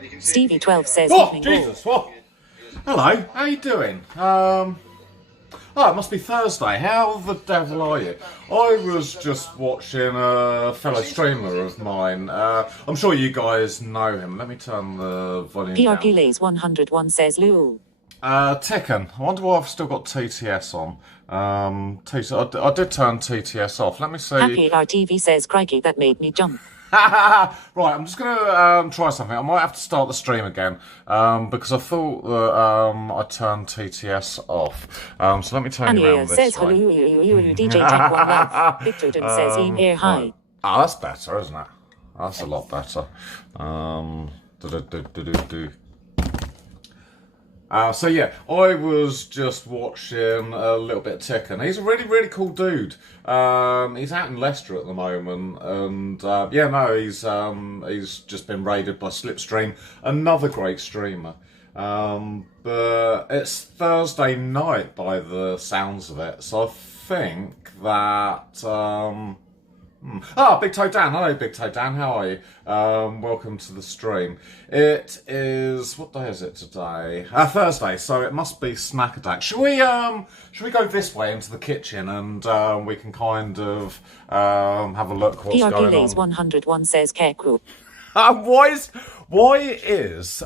Stevie12 says Oh, evening Jesus, what? Hello, how you doing? Oh, it must be Thursday. How the devil are you? I was just watching a fellow streamer of mine. I'm sure you guys know him. Let me turn the volume down. PRP Lays 101 says Lul. Tekken. I wonder why I've still got TTS on. I did turn TTS off. Let me see. Happy RTV says crikey, that made me jump. Right, I'm just going to try something. I might have to start the stream again because I thought that I turned TTS off. So let me turn you around this says way. DJ Tech One Love. Victor says air hi. Right. Oh, that's better, isn't it? That's a lot better. So yeah, I was just watching a little bit of Tekken. He's a really, really cool dude. He's out in Leicester at the moment, and he's just been raided by Slipstream, another great streamer. But it's Thursday night by the sounds of it, so I think that. Big Toe Dan. Hello, Big Toe Dan. How are you? Welcome to the stream. It is, what day is it today? Thursday. So it must be Snack Attack. Should we go this way into the kitchen and we can kind of have a look what's going on? PRP 101 says Keku. Why is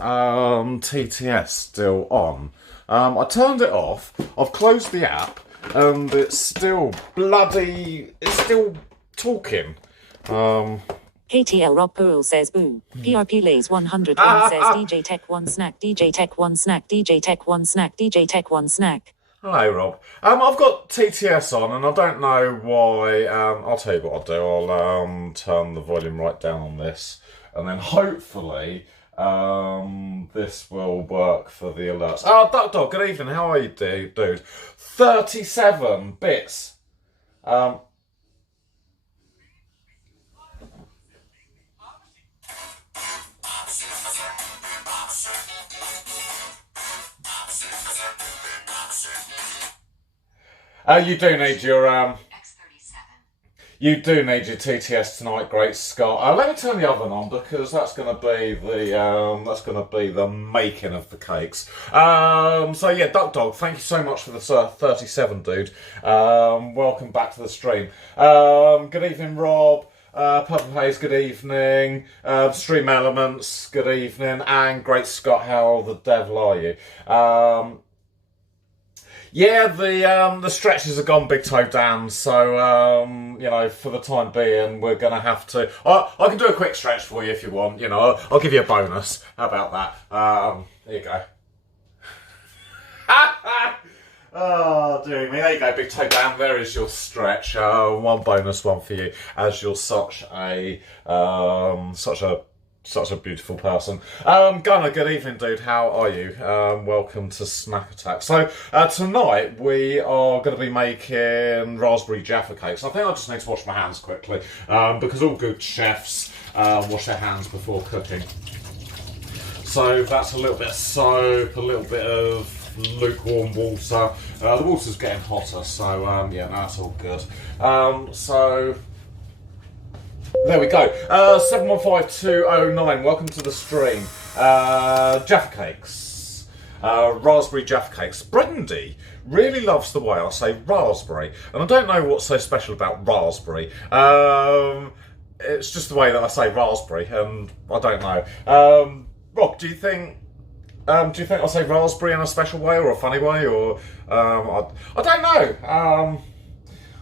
TTS still on? I turned it off. I've closed the app, and it's still talking. KTL Rob Pearl says boo. PRP Lays 101 says DJ Tech 1 snack, DJ Tech 1 snack, DJ Tech 1 snack, DJ Tech 1 snack. Hello, Rob. I've got TTS on, and I don't know why. I'll tell you what I'll do. I'll turn the volume right down on this, and then hopefully this will work for the alerts. Oh, Duck Dog, good evening. How are you, dude? 37 bits. You do need your You do need your TTS tonight, Great Scott. Let me turn the oven on because that's going to be the making of the cakes. So yeah, Duck Dog, thank you so much for the 37, dude. Welcome back to the stream. Good evening, Rob. Purple Haze, good evening. Stream Elements, good evening. And Great Scott, how the devil are you? Yeah, the stretches have gone Big Toe down, so, for the time being, we're going to have to... I can do a quick stretch for you if you want, I'll give you a bonus. How about that? There you go. Oh, dear me. There you go, Big Toe down. There is your stretch. One bonus one for you, as you're such a beautiful person. Gunnar, good evening, dude. How are you? Welcome to Snack Attack. So, tonight we are going to be making raspberry jaffa cakes. I think I just need to wash my hands quickly, because all good chefs wash their hands before cooking. So that's a little bit of soap, a little bit of lukewarm water. The water's getting hotter, so yeah, that's all good. So... there we go. 715209. Welcome to the stream. Jaffa cakes. Raspberry Jaffa cakes. Brendy really loves the way I say raspberry. And I don't know what's so special about raspberry. It's just the way that I say raspberry, and I don't know. Rob, do you think I say raspberry in a special way or a funny way, or I don't know.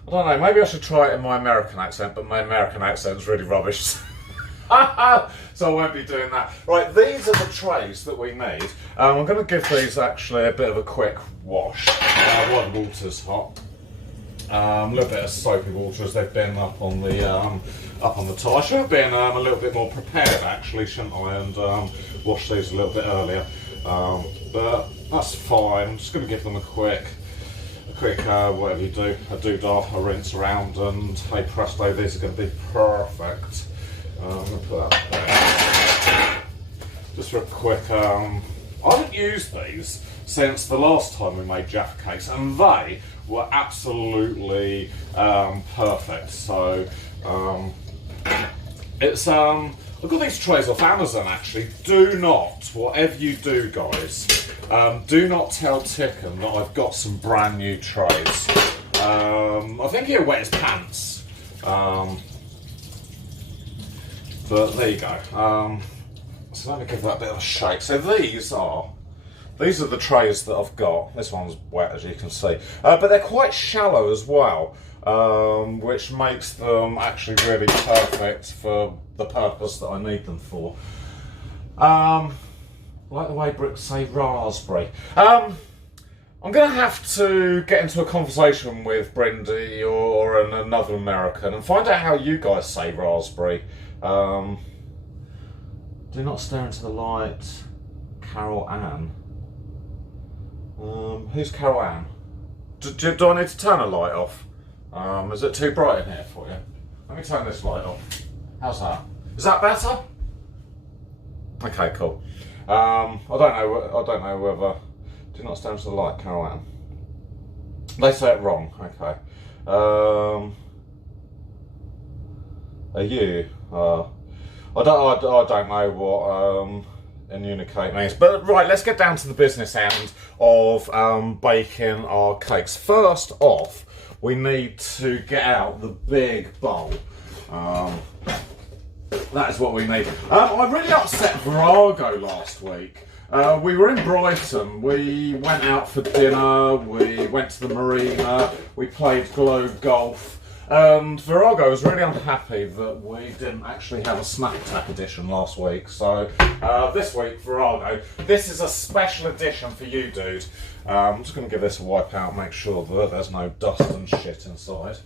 I don't know, maybe I should try it in my American accent, but my American accent's really rubbish. So I won't be doing that. Right, these are the trays that we need. I'm going to give these actually a bit of a quick wash while the water's hot. A little bit of soapy water as they've been up on the top. I should have been a little bit more prepared actually, shouldn't I? And wash these a little bit earlier. But that's fine. I'm just going to give them a quick whatever you do, a doodah, a rinse around, and hey presto, these are going to be perfect. I'm going to put that there. Just for a quick, I haven't used these since the last time we made Jaffa cakes, and they were absolutely perfect. So It's I've got these trays off Amazon actually. Do not, whatever you do, guys, do not tell Ticken that I've got some brand new trays. I think he'll wet his pants. But there you go. So let me give that a bit of a shake. So these are the trays that I've got. This one's wet, as you can see, but they're quite shallow as well, which makes them actually really perfect for the purpose that I need them for. Like the way Brooks say raspberry. I'm going to have to get into a conversation with Brindy or another American and find out how you guys say raspberry. Do not stare into the light, Carol Ann. Who's Carol Ann? Do I need to turn a light off? Is it too bright in here for you? Let me turn this light off. How's that? Is that better? Okay, cool. I don't know whether. Do not stare into the light, Carol Ann. They say it wrong. Okay. Are you? I don't know what innunicate means. But right, let's get down to the business end of baking our cakes. First off, we need to get out the big bowl. That is what we need. I really upset Virago last week. We were in Brighton, we went out for dinner, we went to the marina, we played Globe Golf, and Virago was really unhappy that we didn't actually have a Snack Attack edition last week. So this week, Virago, this is a special edition for you, dude. I'm just going to give this a wipe out, make sure that there's no dust and shit inside.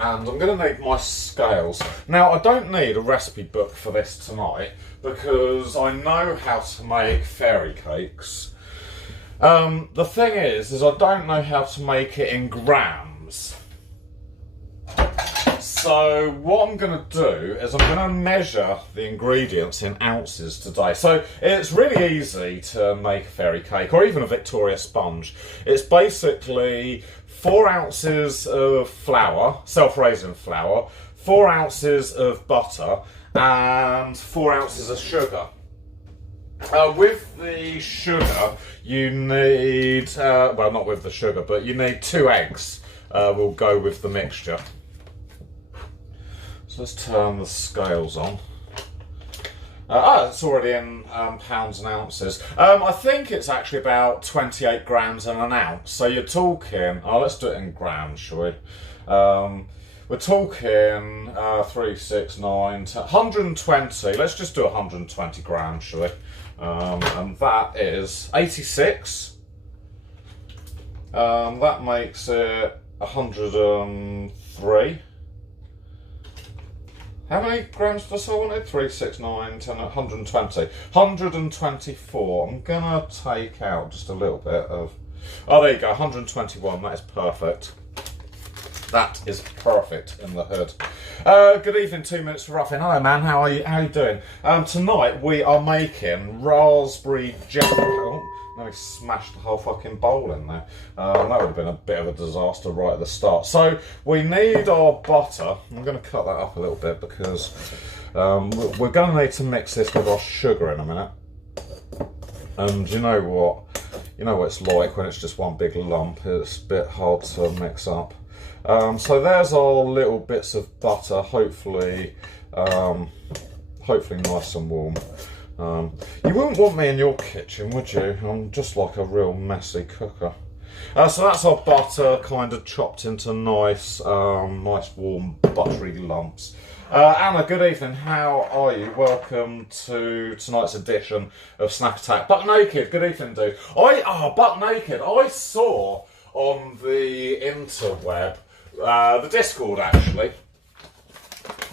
And I'm going to need my scales. Now, I don't need a recipe book for this tonight because I know how to make fairy cakes. The thing is I don't know how to make it in grams. So what I'm going to do is I'm going to measure the ingredients in ounces today. So it's really easy to make a fairy cake or even a Victoria sponge. It's basically 4 ounces of flour, self-raising flour, 4 ounces of butter, and 4 ounces of sugar. With the sugar, you need, well, not with the sugar, but you need 2 eggs. Will go with the mixture. So let's turn the scales on. It's already in pounds and ounces. I think it's actually about 28 grams and an ounce. So you're talking, let's do it in grams, shall we? We're talking 3, 6, 9, 10, 120. Let's just do 120 grams, shall we? And that is 86. That makes it 103. How many grams does I want? 3, 6, 9, 10, 120. 124. I'm gonna take out just a little bit of. Oh, there you go. 121. That is perfect. That is perfect in the hood. Good evening, 2 minutes for Ruffin. Hello, man. How are you? How are you doing? Tonight we are making raspberry jaffa. Oh, no, he smashed the whole fucking bowl in there. That would have been a bit of a disaster right at the start. So we need our butter. I'm going to cut that up a little bit because we're going to need to mix this with our sugar in a minute. And you know what? You know what it's like when it's just one big lump. It's a bit hard to mix up. So there's our little bits of butter, hopefully nice and warm. You wouldn't want me in your kitchen, would you? I'm just like a real messy cooker. So that's our butter, kind of chopped into nice warm buttery lumps. Anna, good evening. How are you? Welcome to tonight's edition of Snack Attack. Buck Naked, good evening, dude. Buck Naked. I saw on the interweb. The Discord actually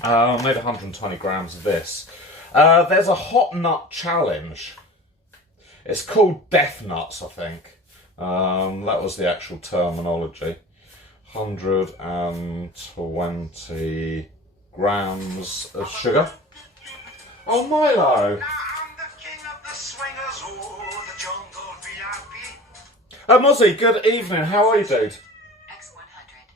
made 120 grams of this. There's a hot nut challenge. It's called Death Nuts, I think. That was the actual terminology. 120 grams of sugar. Oh, Milo! Mozzie, good evening. How are you, dude?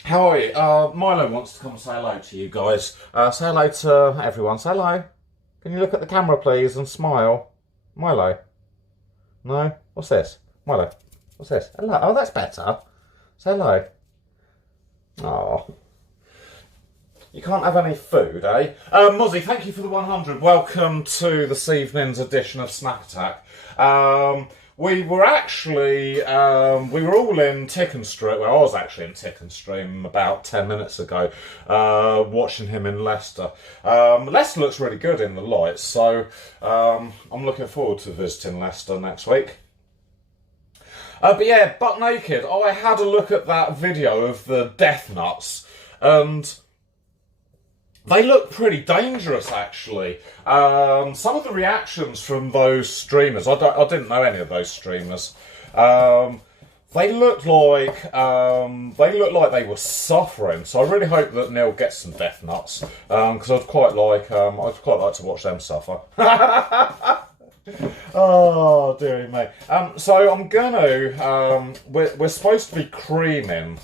How are you? Milo wants to come and say hello to you guys. Say hello to everyone. Say hello. Can you look at the camera, please, and smile? Milo? No? What's this? Milo? What's this? Hello. Oh, that's better. Say hello. Oh. You can't have any food, eh? Mozzie, thank you for the 100. Welcome to this evening's edition of Snack Attack. We were actually, we were all in Tick'n'Stream. Well, I was actually in Tick'n'Stream about 10 minutes ago, watching him in Leicester. Leicester looks really good in the lights, so I'm looking forward to visiting Leicester next week. But yeah, butt naked. I had a look at that video of the death nuts, and they look pretty dangerous, actually. Some of the reactions from those streamers, I didn't know any of those streamers. They looked like they were suffering. So I really hope that Neil gets some death nuts, because I'd quite like to watch them suffer. Oh dearie me. So I'm gonna we're supposed to be creaming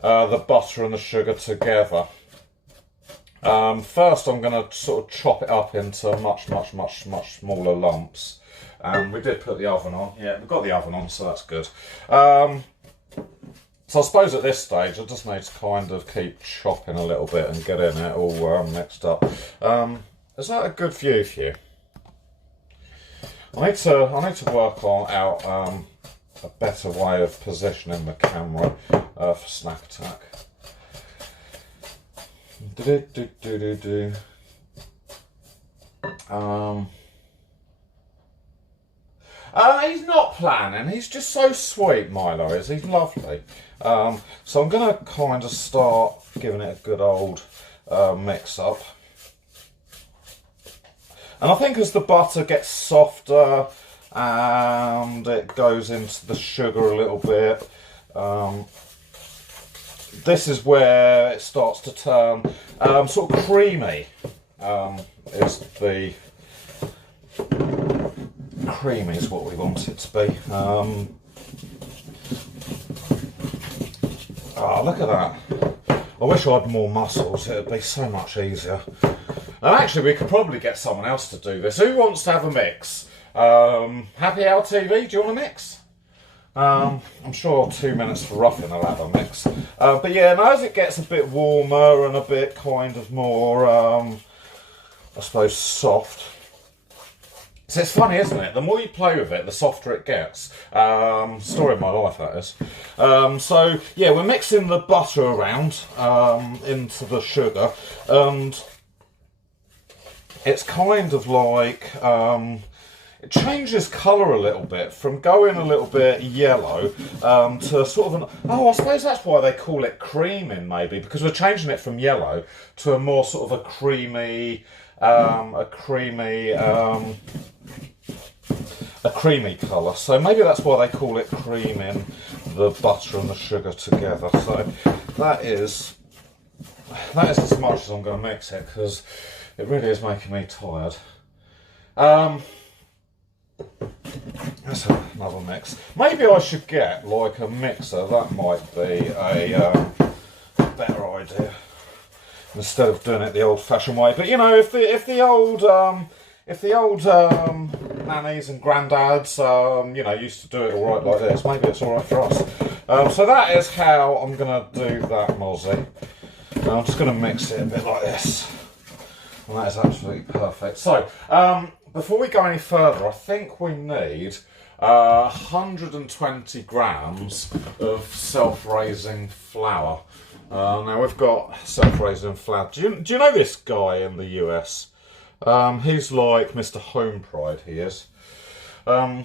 the butter and the sugar together. First, I'm going to sort of chop it up into much smaller lumps. We did put the oven on. Yeah, we've got the oven on, so that's good. So I suppose at this stage, I just need to kind of keep chopping a little bit and getting it all mixed up. Is that a good view for you? I need to work out a better way of positioning the camera for Snack Attack. He's not planning. He's just so sweet, Milo is. He's lovely. So I'm going to kind of start giving it a good old mix up. And I think as the butter gets softer and it goes into the sugar a little bit, this is where it starts to turn sort of creamy. Creamy is what we want it to be. Oh, look at that. I wish I had more muscles. It would be so much easier. And actually, we could probably get someone else to do this. Who wants to have a mix? Happy Hour TV, do you want a mix? I'm sure 2 minutes for Ruffin will have a mix. But yeah, now as it gets a bit warmer and a bit kind of more, I suppose, soft. So it's funny, isn't it? The more you play with it, the softer it gets. Story of my life, that is. So yeah, we're mixing the butter around into the sugar, and it's kind of like it changes colour a little bit from going a little bit yellow to sort of an, oh, I suppose that's why they call it creaming, maybe, because we're changing it from yellow to a more sort of a creamy colour. So maybe that's why they call it creaming the butter and the sugar together. So that is as much as I'm going to mix it, because it really is making me tired. Let's have another mix. Maybe I should get like a mixer. That might be a better idea instead of doing it the old-fashioned way. But you know, if the old nannies and granddads, you know, used to do it all right like this, maybe it's all right for us. So that is how I'm going to do that, Mozzie. I'm just going to mix it a bit like this. And that is absolutely perfect. So, before we go any further, I think we need 120 grams of self-raising flour. Now we've got self-raising flour. Do you know this guy in the US? He's like Mr. Home Pride, he is. So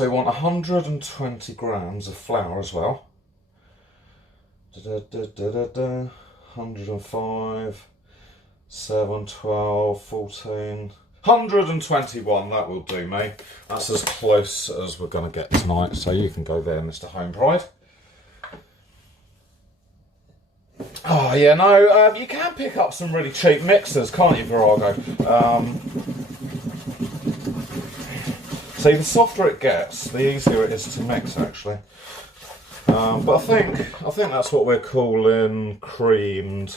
we want 120 grams of flour as well. 105, 7, 12, 14... 121, that will do me. That's as close as we're going to get tonight, so you can go there, Mr. Home Pride. Oh, yeah, no, you can pick up some really cheap mixers, can't you, Virago? See, the softer it gets, the easier it is to mix, actually. But I think that's what we're calling creamed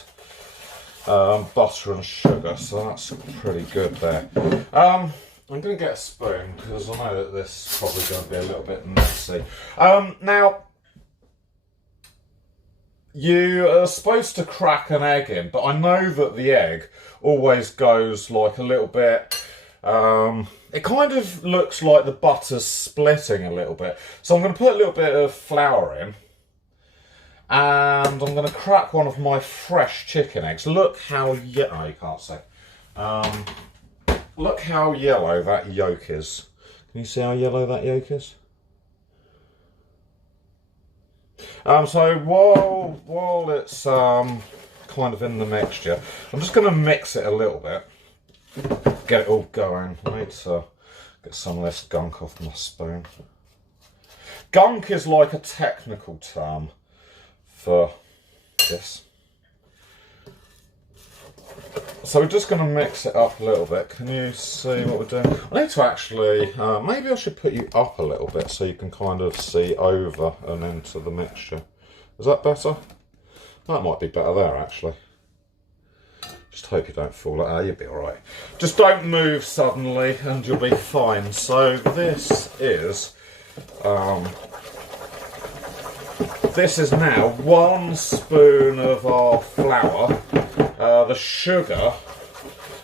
butter and sugar, so that's pretty good there. I'm going to get a spoon because I know that this is probably going to be a little bit messy. Now, you are supposed to crack an egg in, but I know that the egg always goes like a little bit, it kind of looks like the butter's splitting a little bit. So I'm going to put a little bit of flour in, and I'm going to crack one of my fresh chicken eggs. Look how yellow, you can't see. Look how yellow that yolk is. Can you see how yellow that yolk is? So while it's kind of in the mixture, I'm just going to mix it a little bit, get it all going. I need to get some of this gunk off my spoon. Gunk is like a technical term for this. So we're just going to mix it up a little bit. Can you see what we're doing? I need to actually, maybe I should put you up a little bit so you can kind of see over and into the mixture. Is that better? That might be better there, actually. Just hope you don't fall out. You'll be alright. Just don't move suddenly and you'll be fine. So this is now 1 spoon of our flour, the sugar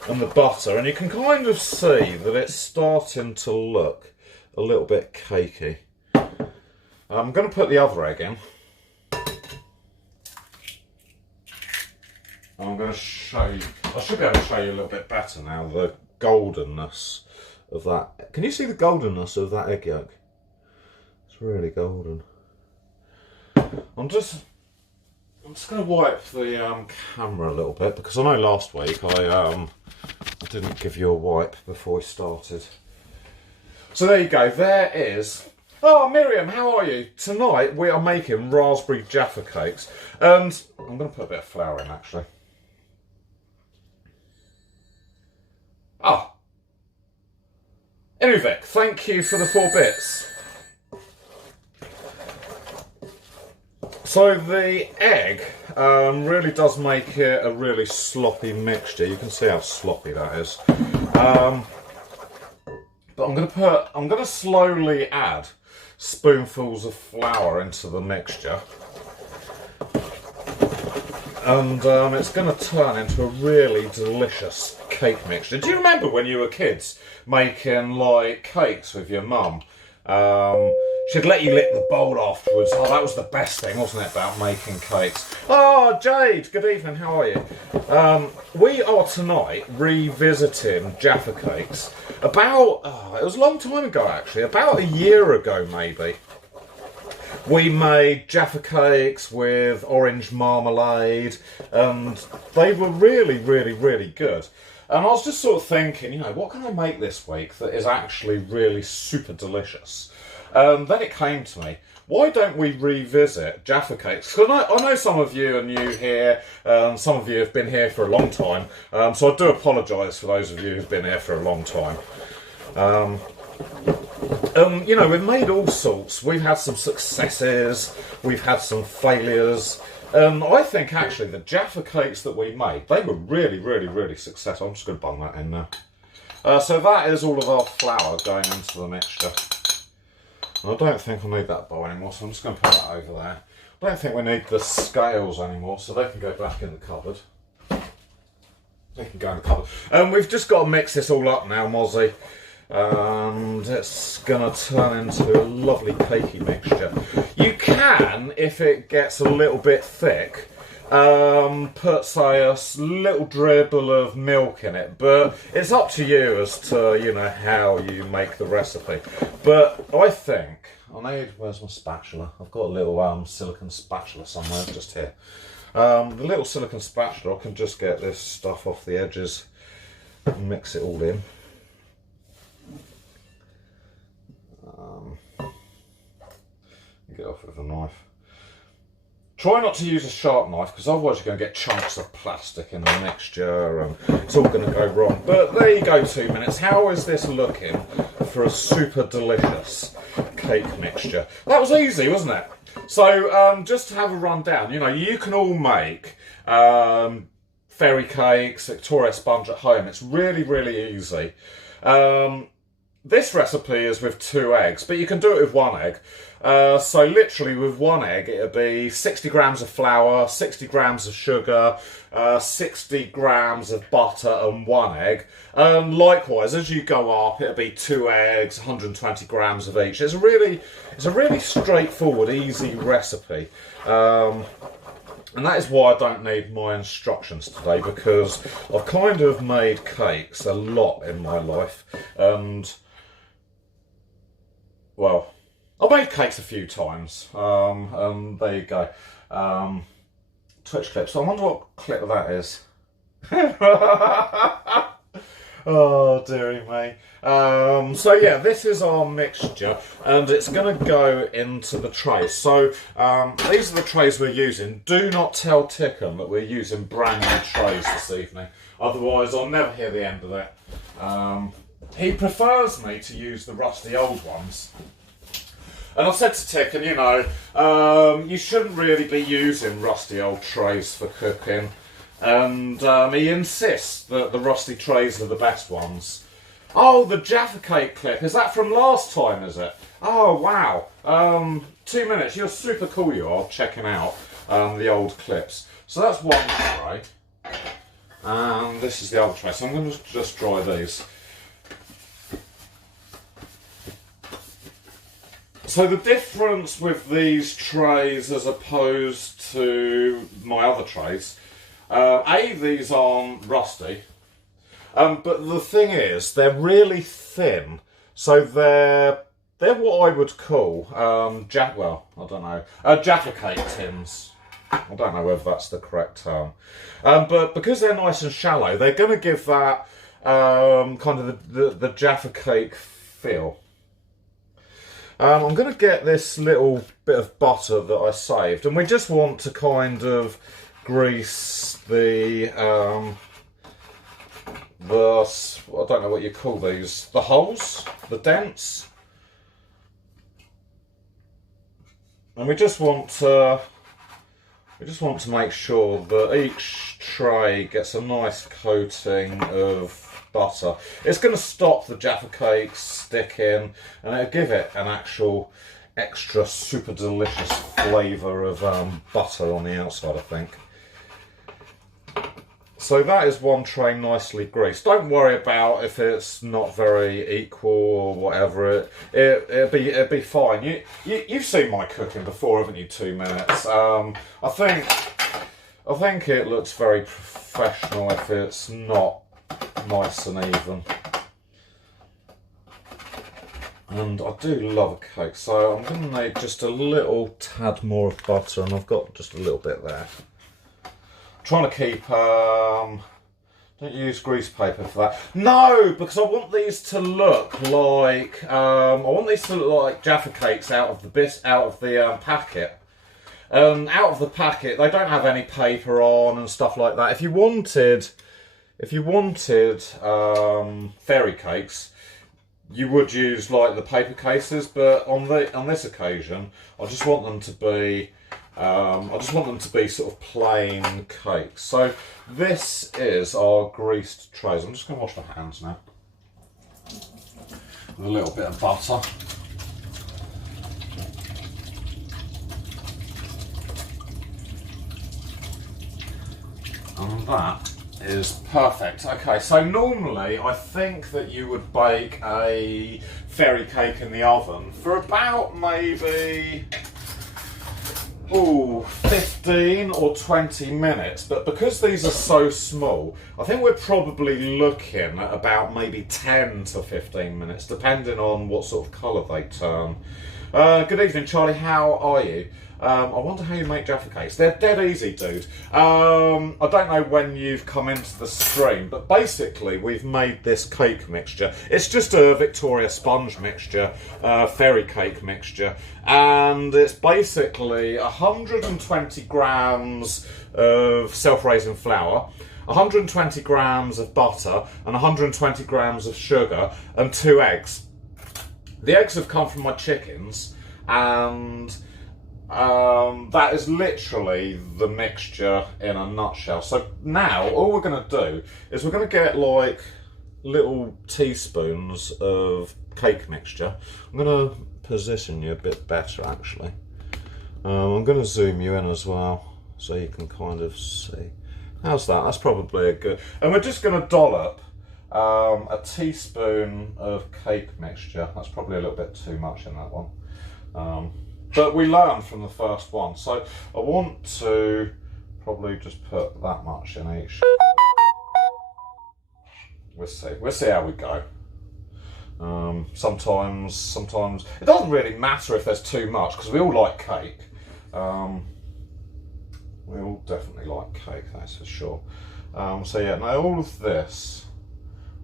and the butter, and you can kind of see that it's starting to look a little bit cakey. I'm going to put the other egg in. I'm going to show you, I should be able to show you a little bit better now, the goldenness of that. Can you see the goldenness of that egg yolk? It's really golden. I'm just going to wipe the camera a little bit because I know last week I didn't give you a wipe before we started. So there you go, there is. Oh, Miriam, how are you? Tonight we are making raspberry jaffa cakes, and I'm going to put a bit of flour in actually. Ah. Anyway, thank you for the 4 bits. So the egg really does make it a really sloppy mixture. You can see how sloppy that is. But I'm going to slowly add spoonfuls of flour into the mixture. And it's going to turn into a really delicious cake mixture. Do you remember when you were kids making like cakes with your mum? She'd let you lick the bowl afterwards. Oh, that was the best thing, wasn't it, about making cakes? Oh, Jade, good evening, how are you? We are tonight revisiting Jaffa cakes. About, it was a long time ago actually, about a year ago maybe. We made Jaffa cakes with orange marmalade, and they were really, really, really good. And I was just sort of thinking, you know, what can I make this week that is actually really super delicious? Then it came to me, why don't we revisit Jaffa cakes? Because I know some of you are new here, some of you have been here for a long time, so I do apologise for those of you who've been here for a long time. You know, we've made all sorts. We've had some successes, we've had some failures. I think actually the Jaffa cakes that we made, they were really, really, really successful. I'm just going to bung that in now. So that is all of our flour going into the mixture. I don't think I need that bowl anymore, so I'm just going to put that over there. I don't think we need the scales anymore, so they can go back in the cupboard. They can go in the cupboard. We've just got to mix this all up now, Mozzie. And it's going to turn into a lovely cakey mixture. You can, if it gets a little bit thick, put, say, a little dribble of milk in it, but it's up to you as to, you know, how you make the recipe. But I think, where's my spatula? I've got a little silicone spatula somewhere, just here. The little silicone spatula, I can just get this stuff off the edges and mix it all in. Get off with a knife. Try not to use a sharp knife because otherwise you're going to get chunks of plastic in the mixture and it's all going to go wrong. But there you go, 2 minutes. How is this looking for a super delicious cake mixture. That was easy, wasn't it? So just to have a rundown, you know, you can all make fairy cakes, Victoria sponge at home. It's really, really easy. This recipe is with 2 eggs, but you can do it with 1 egg. So literally with 1 egg, it'll be 60 grams of flour, 60 grams of sugar, 60 grams of butter and 1 egg. Likewise, as you go up, it'll be 2 eggs, 120 grams of each. It's a really straightforward, easy recipe. And that is why I don't need my instructions today, because I've kind of made cakes a lot in my life. And, well, I've made cakes a few times. And there you go. Twitch clip. So I wonder what clip that is. Oh, dearie me. So yeah, this is our mixture, and it's going to go into the trays. So these are the trays we're using. Do not tell Tickham that we're using brand new trays this evening, otherwise I'll never hear the end of it. He prefers me to use the rusty old ones. And I've said to Tickham, you know, you shouldn't really be using rusty old trays for cooking. And he insists that the rusty trays are the best ones. Oh, the Jaffa cake clip. Is that from last time, is it? Oh, wow. 2 minutes. You're super cool, you are, checking out the old clips. So that's one tray. And this is the other tray. So I'm going to just dry these. So the difference with these trays as opposed to my other trays, these aren't rusty, but the thing is, they're really thin, so they're what I would call, Jaffa cake tins. I don't know whether that's the correct term, but because they're nice and shallow, they're going to give that kind of the Jaffa cake feel. I'm going to get this little bit of butter that I saved, and we just want to kind of grease the I don't know what you call these, the holes, the dents, and we just want to make sure that each tray gets a nice coating of butter. It's going to stop the Jaffa cakes sticking, and it'll give it an actual extra super delicious flavour of butter on the outside, I think. So that is one tray nicely greased. Don't worry about if it's not very equal or whatever. It'll be fine. You've seen my cooking before, haven't you? 2 minutes. I think it looks very professional if it's not nice and even. And I do love a cake, so I'm going to need just a little tad more of butter, and I've got just a little bit there. Trying to keep, don't use grease paper for that. No, because I want these to look like, Jaffa cakes out of the packet. Out of the packet, they don't have any paper on and stuff like that. If you wanted fairy cakes, you would use like the paper cases, but on this occasion, I just want them to be sort of plain cakes. So this is our greased trays. I'm just going to wash my hands now with a little bit of butter. And that is perfect. Okay, so normally I think that you would bake a fairy cake in the oven for about maybe 15 or 20 minutes, but because these are so small, I think we're probably looking at about maybe 10 to 15 minutes, depending on what sort of colour they turn. Good evening, Charlie, how are you? I wonder how you make Jaffa cakes. They're dead easy, dude. I don't know when you've come into the stream, but basically we've made this cake mixture. It's just a Victoria sponge mixture, fairy cake mixture, and it's basically 120 grams of self-raising flour, 120 grams of butter, and 120 grams of sugar, and 2 eggs. The eggs have come from my chickens, and that is literally the mixture in a nutshell. So now all we're going to do is we're going to get like little teaspoons of cake mixture. I'm going to position you a bit better actually. I'm going to zoom you in as well so you can kind of see. How's that? That's probably a good. And we're just going to dollop a teaspoon of cake mixture. That's probably a little bit too much in that one. But we learned from the first one. So I want to probably just put that much in each. We'll see how we go. Sometimes it doesn't really matter if there's too much because we all like cake. We all definitely like cake, that's for sure. So yeah, now all of this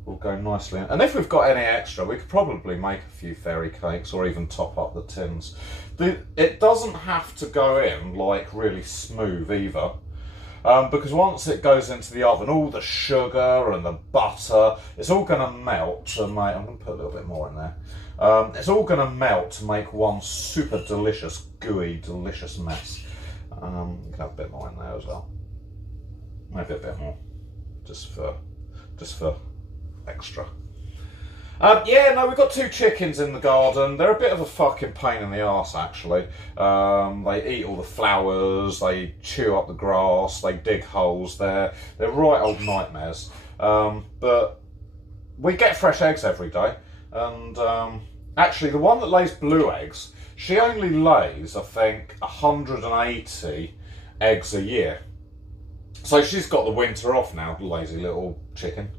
will go nicely in. And if we've got any extra, we could probably make a few fairy cakes or even top up the tins. It doesn't have to go in like really smooth either. Because once it goes into the oven, all the sugar and the butter, it's all going to melt to make, I'm going to put a little bit more in there. It's all going to melt to make one super delicious, gooey, delicious mess. You can have a bit more in there as well. Maybe a bit more, just for extra. Yeah, no, we've got 2 chickens in the garden. They're a bit of a fucking pain in the arse, actually. They eat all the flowers, they chew up the grass, they dig holes. They're right old nightmares. But we get fresh eggs every day. And actually, the one that lays blue eggs, she only lays, I think, 180 eggs a year. So she's got the winter off now, lazy little chicken.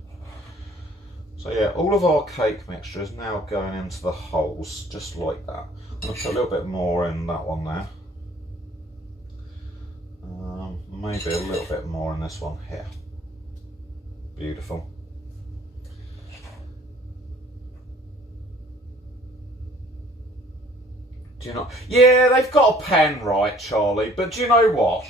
So yeah, all of our cake mixture is now going into the holes, just like that. I'm going to put a little bit more in that one there. Maybe a little bit more in this one here. Beautiful. Do you know? Yeah, they've got a pen, right, Charlie? But do you know what?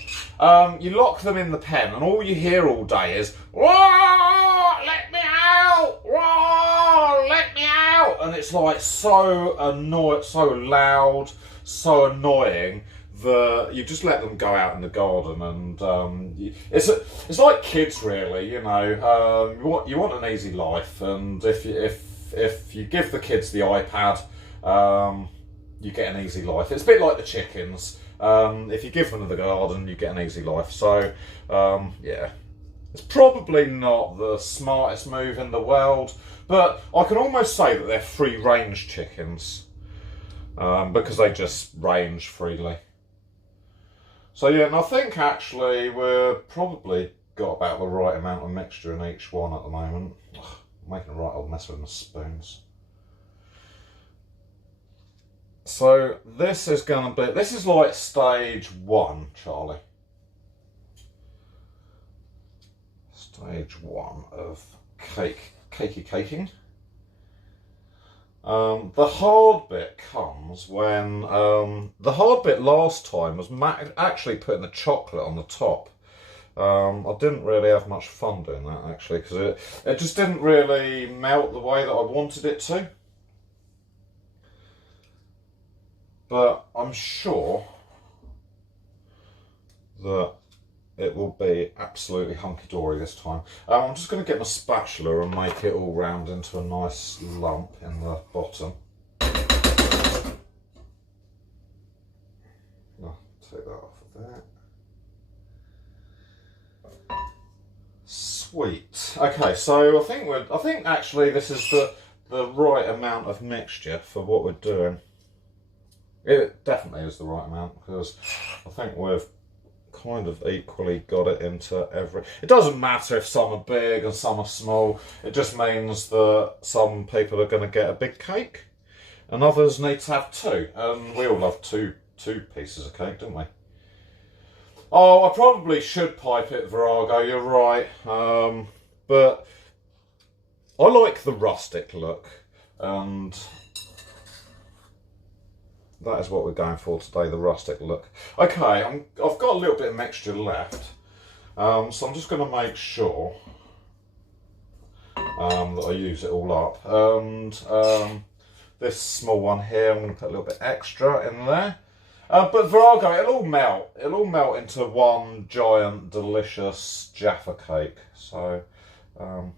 You lock them in the pen, and all you hear all day is, "Whoa, let me out! Whoa, let me out!" And it's like so loud, so annoying that you just let them go out in the garden, and it's like kids, really. You know, you want an easy life, and if you give the kids the iPad, you get an easy life. It's a bit like the chickens. If you give them the garden, you get an easy life. So, yeah. It's probably not the smartest move in the world, but I can almost say that they're free-range chickens. Because they just range freely. So, yeah, and I think actually we're probably got about the right amount of mixture in each one at the moment. Ugh, I'm making a right old mess with my spoons. So this is like stage 1, Charlie. Stage 1 of cakey caking. The hard bit comes when, the hard bit last time was actually putting the chocolate on the top. I didn't really have much fun doing that actually, because it just didn't really melt the way that I wanted it to. But I'm sure that it will be absolutely hunky-dory this time. I'm just going to get my spatula and make it all round into a nice lump in the bottom. I'll take that off of there. Sweet. Okay, so I think actually this is the right amount of mixture for what we're doing. It definitely is the right amount, because I think we've kind of equally got it into every... It doesn't matter if some are big and some are small. It just means that some people are going to get a big cake and others need to have 2. And we all love two pieces of cake, don't we? Oh, I probably should pipe it Virago, you're right. But I like the rustic look, and that is what we're going for today, the rustic look. Okay, I've got a little bit of mixture left, so I'm just going to make sure that I use it all up. And this small one here, I'm going to put a little bit extra in there. But Virago, it'll all melt. It'll all melt into one giant, delicious Jaffa cake. So that'll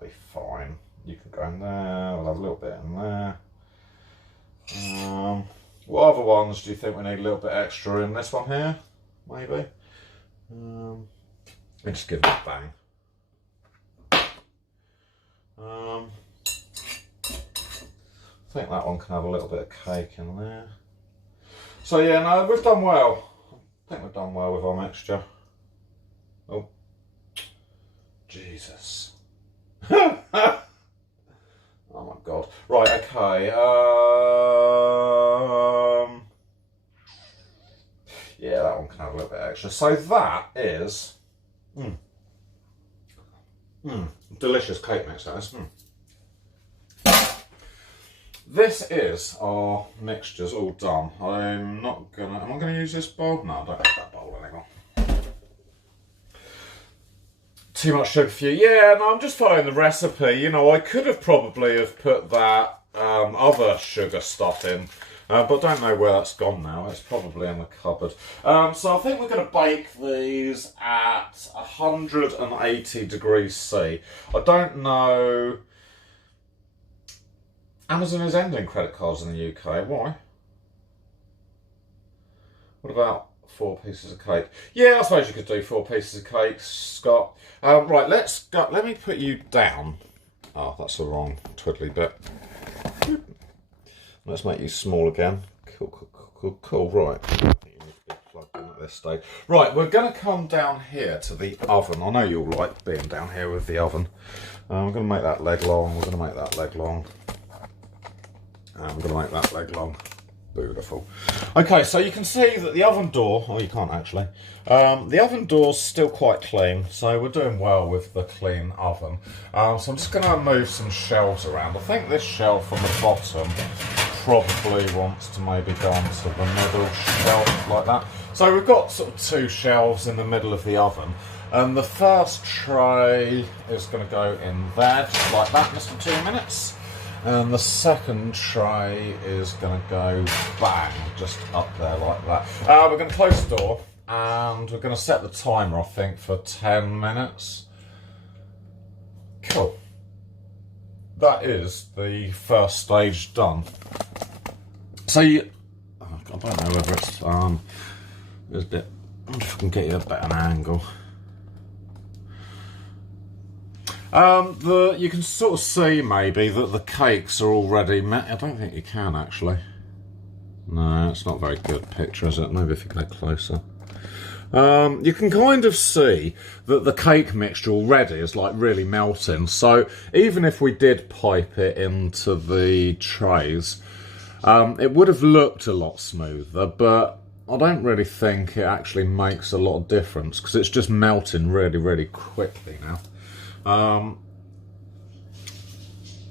be fine. You can go in there. We'll have a little bit in there. What other ones do you think we need a little bit extra in? This one here, maybe. Let me just give it a bang. I think that one can have a little bit of cake in there. So yeah, no, we've done well. I think we've done well with our mixture. Oh, Jesus. Oh my God. Right, okay. Yeah, that one can have a little bit extra. So that is delicious cake mix, that is. This is our mixtures all done. Am I gonna use this bowl? No, I don't have that bowl anymore. Too much sugar for you? Yeah, no, I'm just following the recipe. You know, I could have probably have put that other sugar stuff in, but don't know where that's gone now. It's probably in the cupboard. So I think we're going to bake these at 180 degrees C. I don't know. Amazon is ending credit cards in the UK. Why? What about 4 pieces of cake? Yeah, I suppose you could do 4 pieces of cake, Scott. Right, let's go. Let me put you down. Oh, that's the wrong twiddly bit. Let's make you small again. Cool. Right. You need to be plugged in at this stage. Right, we're going to come down here to the oven. I know you'll like being down here with the oven. We're going to make that leg long. We're going to make that leg long. And we're going to make that leg long. Beautiful. Okay, so you can see that the oven door, you can't actually, the oven door's still quite clean, so we're doing well with the clean oven. So I'm just going to move some shelves around. I think this shelf on the bottom probably wants to maybe go onto the middle shelf like that. So we've got sort of 2 shelves in the middle of the oven, and the first tray is going to go in there, just like that, just for 2 minutes. And the second tray is going to go bang, just up there like that. We're going to close the door and we're going to set the timer, I think, for 10 minutes. Cool. That is the first stage done. So I don't know whether it's, there's a bit, I wonder if I can get you a better angle. You can sort of see maybe that the cakes are already met. I don't think you can actually. No, it's not a very good picture, is it? Maybe if you go closer. You can kind of see that the cake mixture already is like really melting. So even if we did pipe it into the trays, it would have looked a lot smoother, but I don't really think it actually makes a lot of difference because it's just melting really, really quickly now.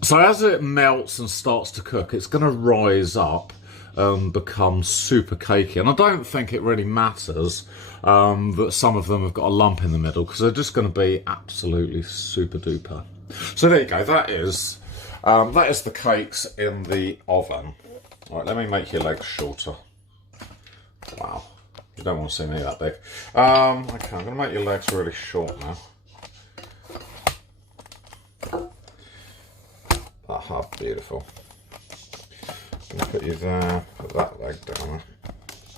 So as it melts and starts to cook, it's going to rise up and become super cakey. And I don't think it really matters that some of them have got a lump in the middle because they're just going to be absolutely super duper. So there you go. That is the cakes in the oven. All right, let me make your legs shorter. Wow, you don't want to see me that big. Okay, I'm going to make your legs really short now. Aha, beautiful. I'm going to put you there, put that leg down.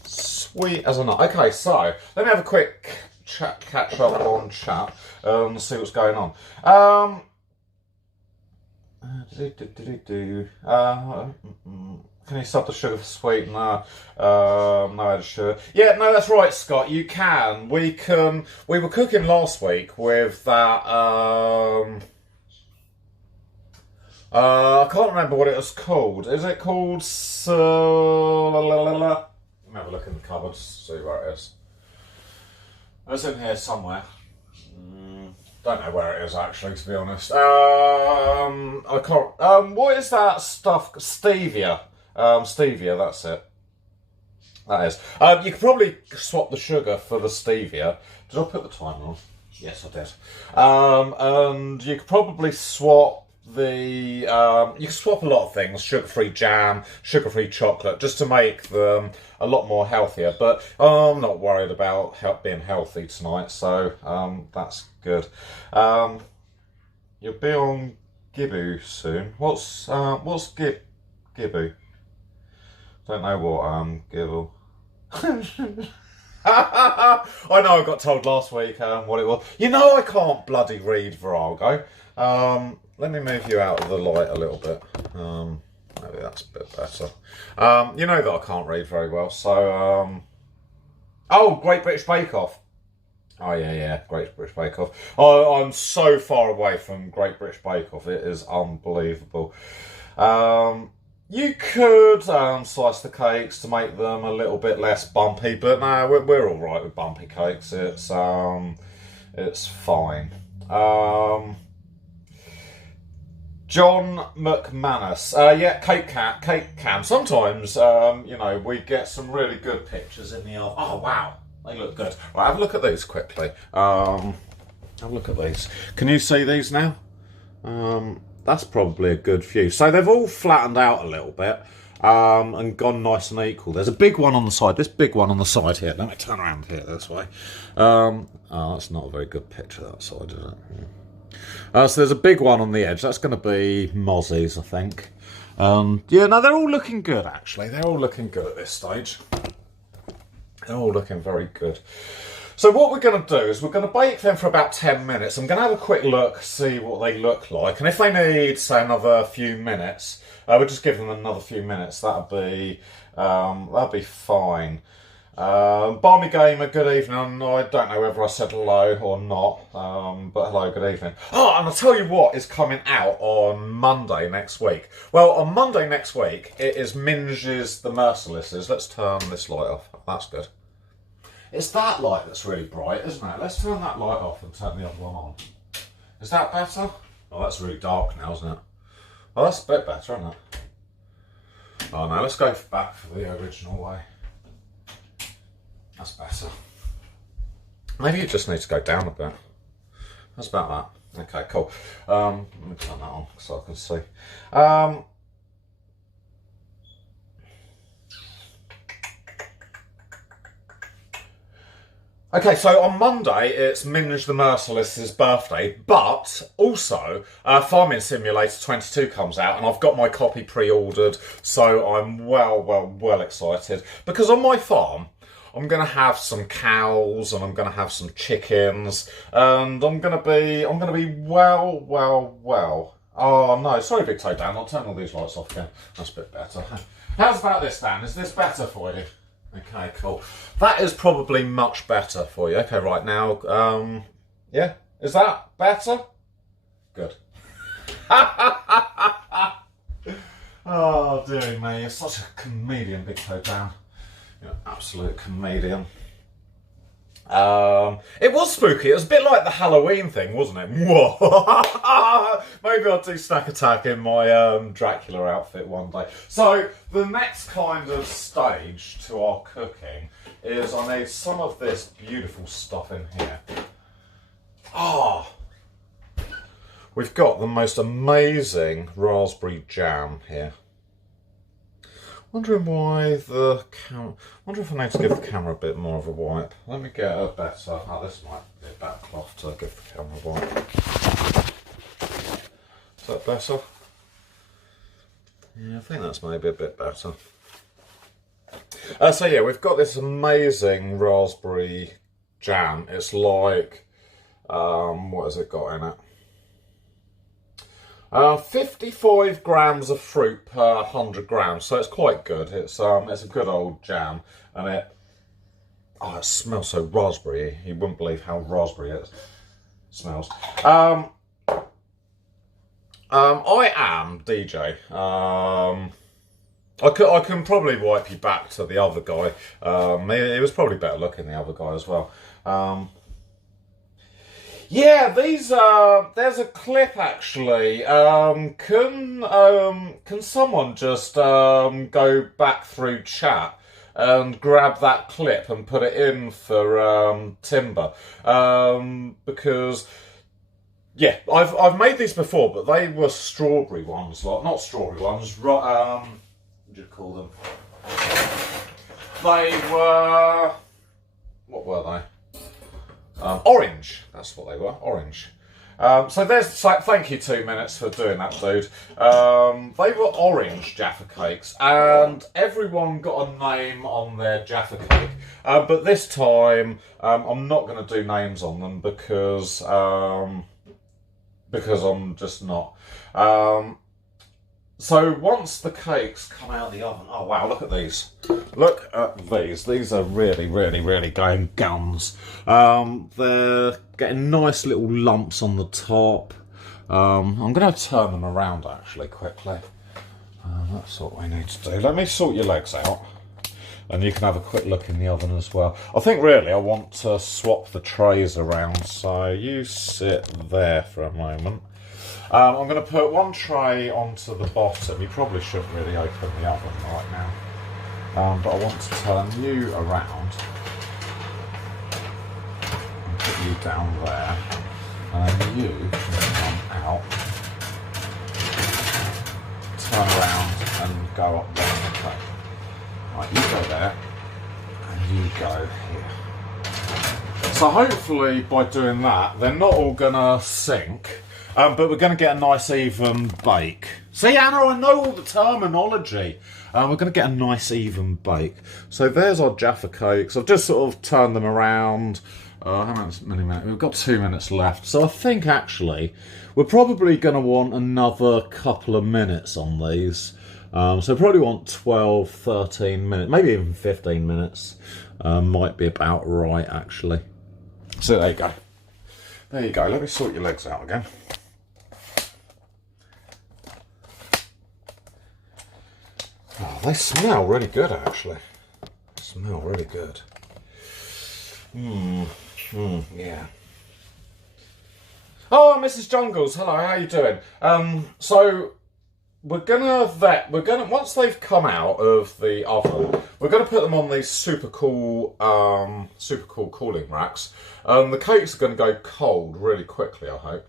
Sweet as a nut. Okay, so let me have a quick catch up on chat and see what's going on. Can you stop the sugar for sweet? No, no added sugar. Yeah, no, that's right, Scott. You can. We were cooking last week with that. I can't remember what it was called. Is it called? Let me have a look in the cupboards, see where it is. It's in here somewhere. Don't know where it is actually, to be honest. I can't. What is that stuff? Stevia. Stevia. That's it. That is. You could probably swap the sugar for the stevia. Did I put the timer on? Yes, I did. And you could probably swap you can swap a lot of things, sugar-free jam, sugar-free chocolate, just to make them a lot more healthier. But I'm not worried about being healthy tonight, so that's good. You'll be on Gibbu soon. What's Gibbu? Don't know what Gibbu. I know I got told last week what it was. You know I can't bloody read, Virago. Let me move you out of the light a little bit. Maybe that's a bit better. You know that I can't read very well, so oh, Great British Bake Off. Oh yeah, Great British Bake Off. Oh, I'm so far away from Great British Bake Off. It is unbelievable. You could slice the cakes to make them a little bit less bumpy, but no, we're all right with bumpy cakes. It's fine. John McManus. Yeah, cake can. Sometimes, you know, we get some really good pictures in the oven. Oh wow, they look good. Right, have a look at these quickly. Have a look at these. Can you see these now? That's probably a good few. So they've all flattened out a little bit and gone nice and equal. There's a big one on the side. This big one on the side here. Let me turn around here this way. Oh, that's not a very good picture, that side, is it? So there's a big one on the edge. That's going to be Mozzie's, I think. Yeah, no, they're all looking good, actually. They're all looking good at this stage. They're all looking very good. So what we're going to do is we're going to bake them for about 10 minutes. I'm going to have a quick look, see what they look like. And if they need, say, another few minutes, we'll just give them another few minutes. That'll be fine. Barmy Gamer, good evening. I don't know whether I said hello or not, but hello, good evening. Oh, and I'll tell you what is coming out on Monday next week. Well, on Monday next week, it is Minge's The Mercilesses. Let's turn this light off. That's good. It's that light that's really bright, isn't it? Let's turn that light off and turn the other one on. Is that better? Oh, that's really dark now, isn't it? Oh, that's a bit better, isn't it? Oh no, let's go back for the original way. That's better. Maybe you just need to go down a bit. How's about that? Okay, cool. Let me turn that on so I can see. Okay, so on Monday, it's Minge the Merciless's birthday, but also Farming Simulator 22 comes out, and I've got my copy pre-ordered, so I'm well excited. Because on my farm, I'm going to have some cows, and I'm going to have some chickens, and I'm going to be well. Oh no, sorry Big Toe Dan, I'll turn all these lights off again. That's a bit better. How's about this, Dan? Is this better for you? Okay, cool. That is probably much better for you. Okay, right now, yeah, is that better? Good. Oh, dear me, you're such a comedian, Big Toe Dan. You're an absolute comedian. It was spooky. It was a bit like the Halloween thing, wasn't it? Maybe I'll do Snack Attack in my Dracula outfit one day. So the next kind of stage to our cooking is I need some of this beautiful stuff in here. We've got the most amazing raspberry jam here. Wondering why the camera. Wonder if I need to give the camera a bit more of a wipe. Let me get a better. Oh, this might be a better cloth to give the camera a wipe. Is that better? Yeah, I think that's maybe a bit better. So yeah, we've got this amazing raspberry jam. It's like, what has it got in it? 55 grams of fruit per 100 grams, so it's quite good. It's a good old jam, and it smells so raspberry. You wouldn't believe how raspberry it smells. I am DJ. I can probably wipe you back to the other guy. He was probably better looking, the other guy as well. Yeah, these there's a clip actually. Can someone just go back through chat and grab that clip and put it in for Timber? Because Yeah, I've made these before, but they were strawberry ones, like not strawberry ones. What do you call them? They were, what were they? Orange. That's what they were. Orange. So thank you 2 minutes for doing that, dude. They were orange Jaffa cakes, and everyone got a name on their Jaffa cake. But this time, I'm not going to do names on them because I'm just not. So once the cakes come out of the oven, oh wow, look at these. Look at these. These are really, really, really going guns. They're getting nice little lumps on the top. I'm going to turn them around actually quickly. That's what we need to do. Let me sort your legs out. And you can have a quick look in the oven as well. I think really I want to swap the trays around. So you sit there for a moment. I'm going to put one tray onto the bottom. You probably shouldn't really open the oven right now. But I want to turn you around and put you down there. And then you can come out, turn around and go up there. Okay. Right, you go there and you go here. So hopefully by doing that, they're not all going to sink. But we're going to get a nice even bake. See, Anna, I know all the terminology. We're going to get a nice even bake. So there's our Jaffa cakes. I've just sort of turned them around. How many minutes? We've got 2 minutes left. So I think actually we're probably going to want another couple of minutes on these. So probably want 12, 13 minutes, maybe even 15 minutes. Might be about right actually. So there you go. There you go. Let me sort your legs out again. Oh, they smell really good, actually. They smell really good. Yeah. Oh, Mrs. Jungles, hello. How you doing? So we're gonna once they've come out of the oven, we're gonna put them on these super cool cooling racks. The cakes are gonna go cold really quickly, I hope.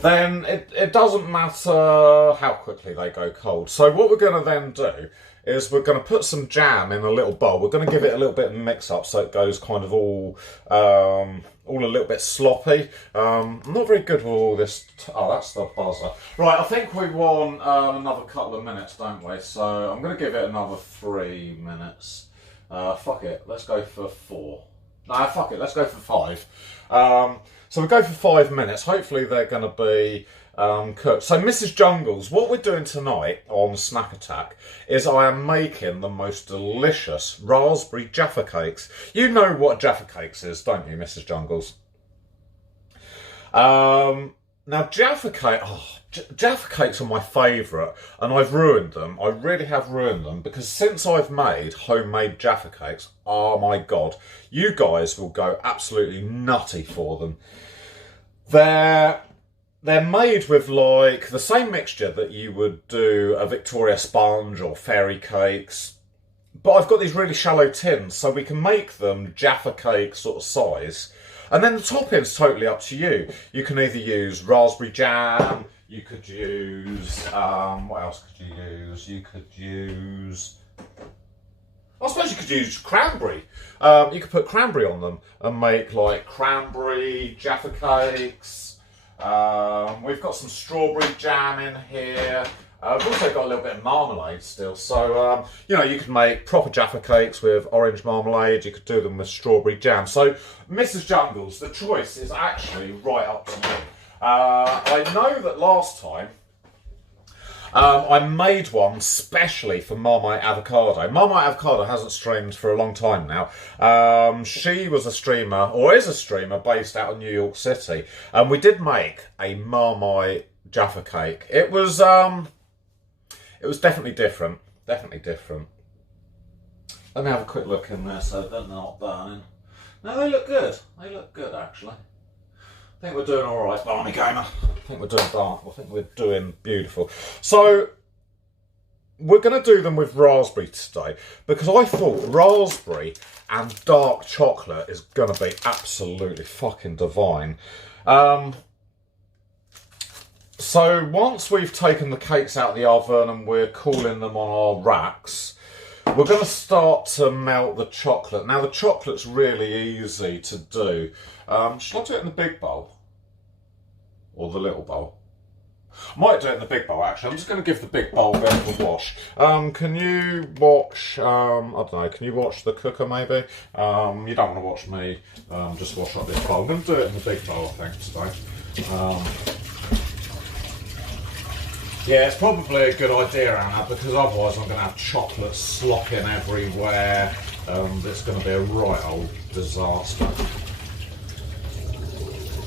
Then it doesn't matter how quickly they go cold. So what we're going to then do is we're going to put some jam in a little bowl. We're going to give it a little bit of mix up so it goes kind of all a little bit sloppy. I'm not very good with all this. Oh, that's the buzzer. Right, I think we want another couple of minutes, don't we? So I'm going to give it another 3 minutes. Fuck it, let's go for 4. No, fuck it, let's go for 5. So we go for 5 minutes. Hopefully they're going to be cooked. So Mrs. Jungles, what we're doing tonight on Snack Attack is I am making the most delicious raspberry Jaffa cakes. You know what Jaffa cakes is, don't you, Mrs. Jungles? Now Jaffa cakes are my favourite, and I've ruined them. I really have ruined them because since I've made homemade Jaffa cakes, oh my god, you guys will go absolutely nutty for them. They're made with like the same mixture that you would do a Victoria sponge or fairy cakes, but I've got these really shallow tins, so we can make them Jaffa cake sort of size. And then the topping's totally up to you. You can either use raspberry jam, you could use, what else could you use? You could use, I suppose you could use cranberry. You could put cranberry on them and make like cranberry Jaffa cakes. We've got some strawberry jam in here. We've also got a little bit of marmalade still. So, you know, you could make proper Jaffa cakes with orange marmalade. You could do them with strawberry jam. So, Mrs. Jungles, the choice is actually right up to you. I know that last time I made one specially for Marmite Avocado. Marmite Avocado hasn't streamed for a long time now. She was a streamer, or is a streamer, based out of New York City. And we did make a Marmite Jaffa cake. It was definitely different. Definitely different. Let me have a quick look in there so they're not burning. No, they look good. They look good, actually. I think we're doing all right, Barney Gamer. I think we're doing dark. I think we're doing beautiful. So, we're going to do them with raspberry today because I thought raspberry and dark chocolate is going to be absolutely fucking divine. So once we've taken the cakes out of the oven and we're cooling them on our racks, we're going to start to melt the chocolate. Now the chocolate's really easy to do. Shall I do it in the big bowl? Or the little bowl? I might do it in the big bowl actually. I'm just going to give the big bowl a bit of a wash. Can you watch, I don't know, can you watch the cooker maybe? You don't want to watch me just wash up this bowl. I'm going to do it in the big bowl I think today. Yeah, it's probably a good idea, Anna, because otherwise I'm going to have chocolate slopping everywhere. It's going to be a right old disaster.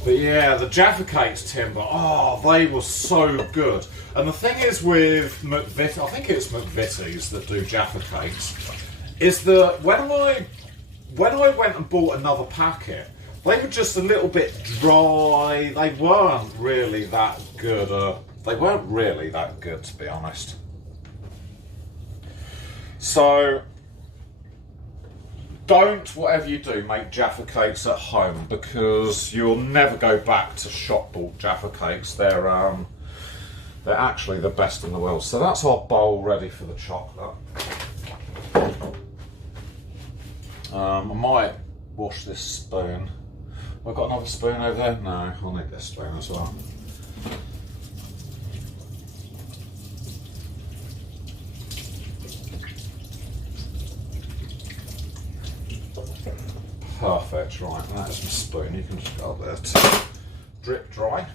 But yeah, the Jaffa cakes, Timber, oh, they were so good. And the thing is with McVitie, I think it's McVitie's that do Jaffa cakes, is that when I went and bought another packet, they were just a little bit dry. They weren't really that good. They weren't really that good, to be honest. So, don't, whatever you do, make Jaffa cakes at home because you'll never go back to shop-bought Jaffa cakes. They're actually the best in the world. So that's our bowl ready for the chocolate. I might wash this spoon. Have I got another spoon over there? No, I'll need this spoon as well. Perfect, right, that is my spoon. You can just go up there to drip dry.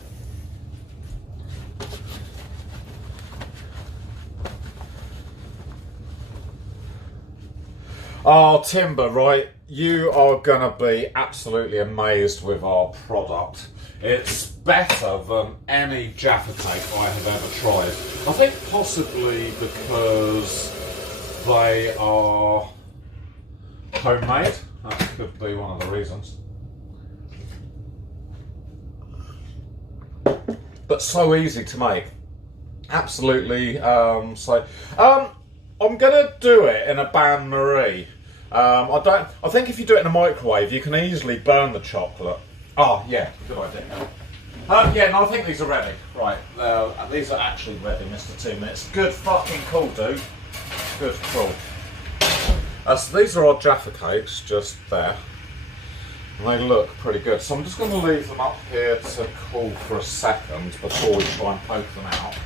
Oh, Timber, right, you are going to be absolutely amazed with our product. It's better than any Jaffa cake I have ever tried. I think possibly because they are homemade. That could be one of the reasons. But so easy to make. Absolutely. I'm gonna do it in a bain marie. I think if you do it in a microwave, you can easily burn the chocolate. Oh yeah, good idea. Yeah, no, I think these are ready. Right, these are actually ready, Mr. 2 Minutes. Good fucking cool, dude. Good cool. So these are our Jaffa cakes, just there. And they look pretty good. So I'm just going to leave them up here to cool for a second before we try and poke them out.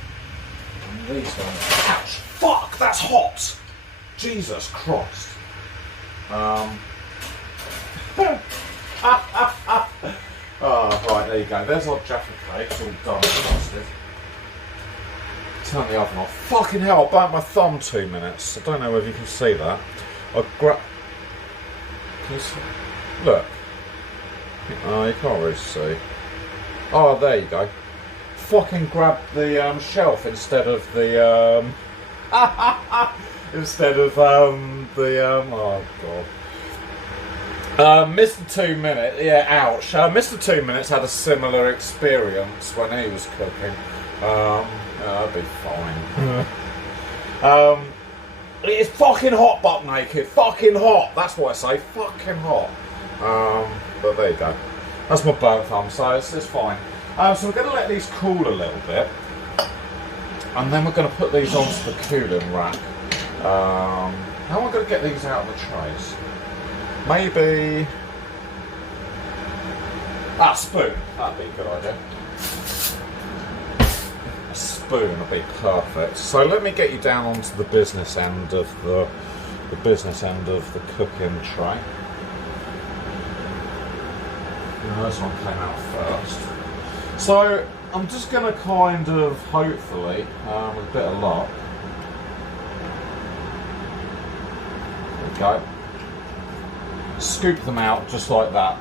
And these ones, ouch, fuck, that's hot! Jesus Christ. Oh, right, there you go. There's our Jaffa cakes, all done and dusted. Turn the oven off. Fucking hell, I burnt my thumb 2 minutes. I don't know whether you can see that. I can you see? Look. Oh, you can't really see. Oh, there you go. Fucking grabbed the shelf instead of the oh god. Mr. 2 Minutes, yeah, ouch. Mr. 2 Minutes had a similar experience when he was cooking. That'd be fine. It's fucking hot, butt naked. Fucking hot. That's what I say. Fucking hot. But there you go. That's my burnt thumb, so it's fine. So we're going to let these cool a little bit, and then we're going to put these onto the cooling rack. How am I going to get these out of the trays? Maybe a spoon. That'd be a good idea. A spoon would be perfect. So let me get you down onto the business end of the cooking tray. This one came out first. So I'm just going to kind of, hopefully, with a bit of luck. There we go. Scoop them out just like that.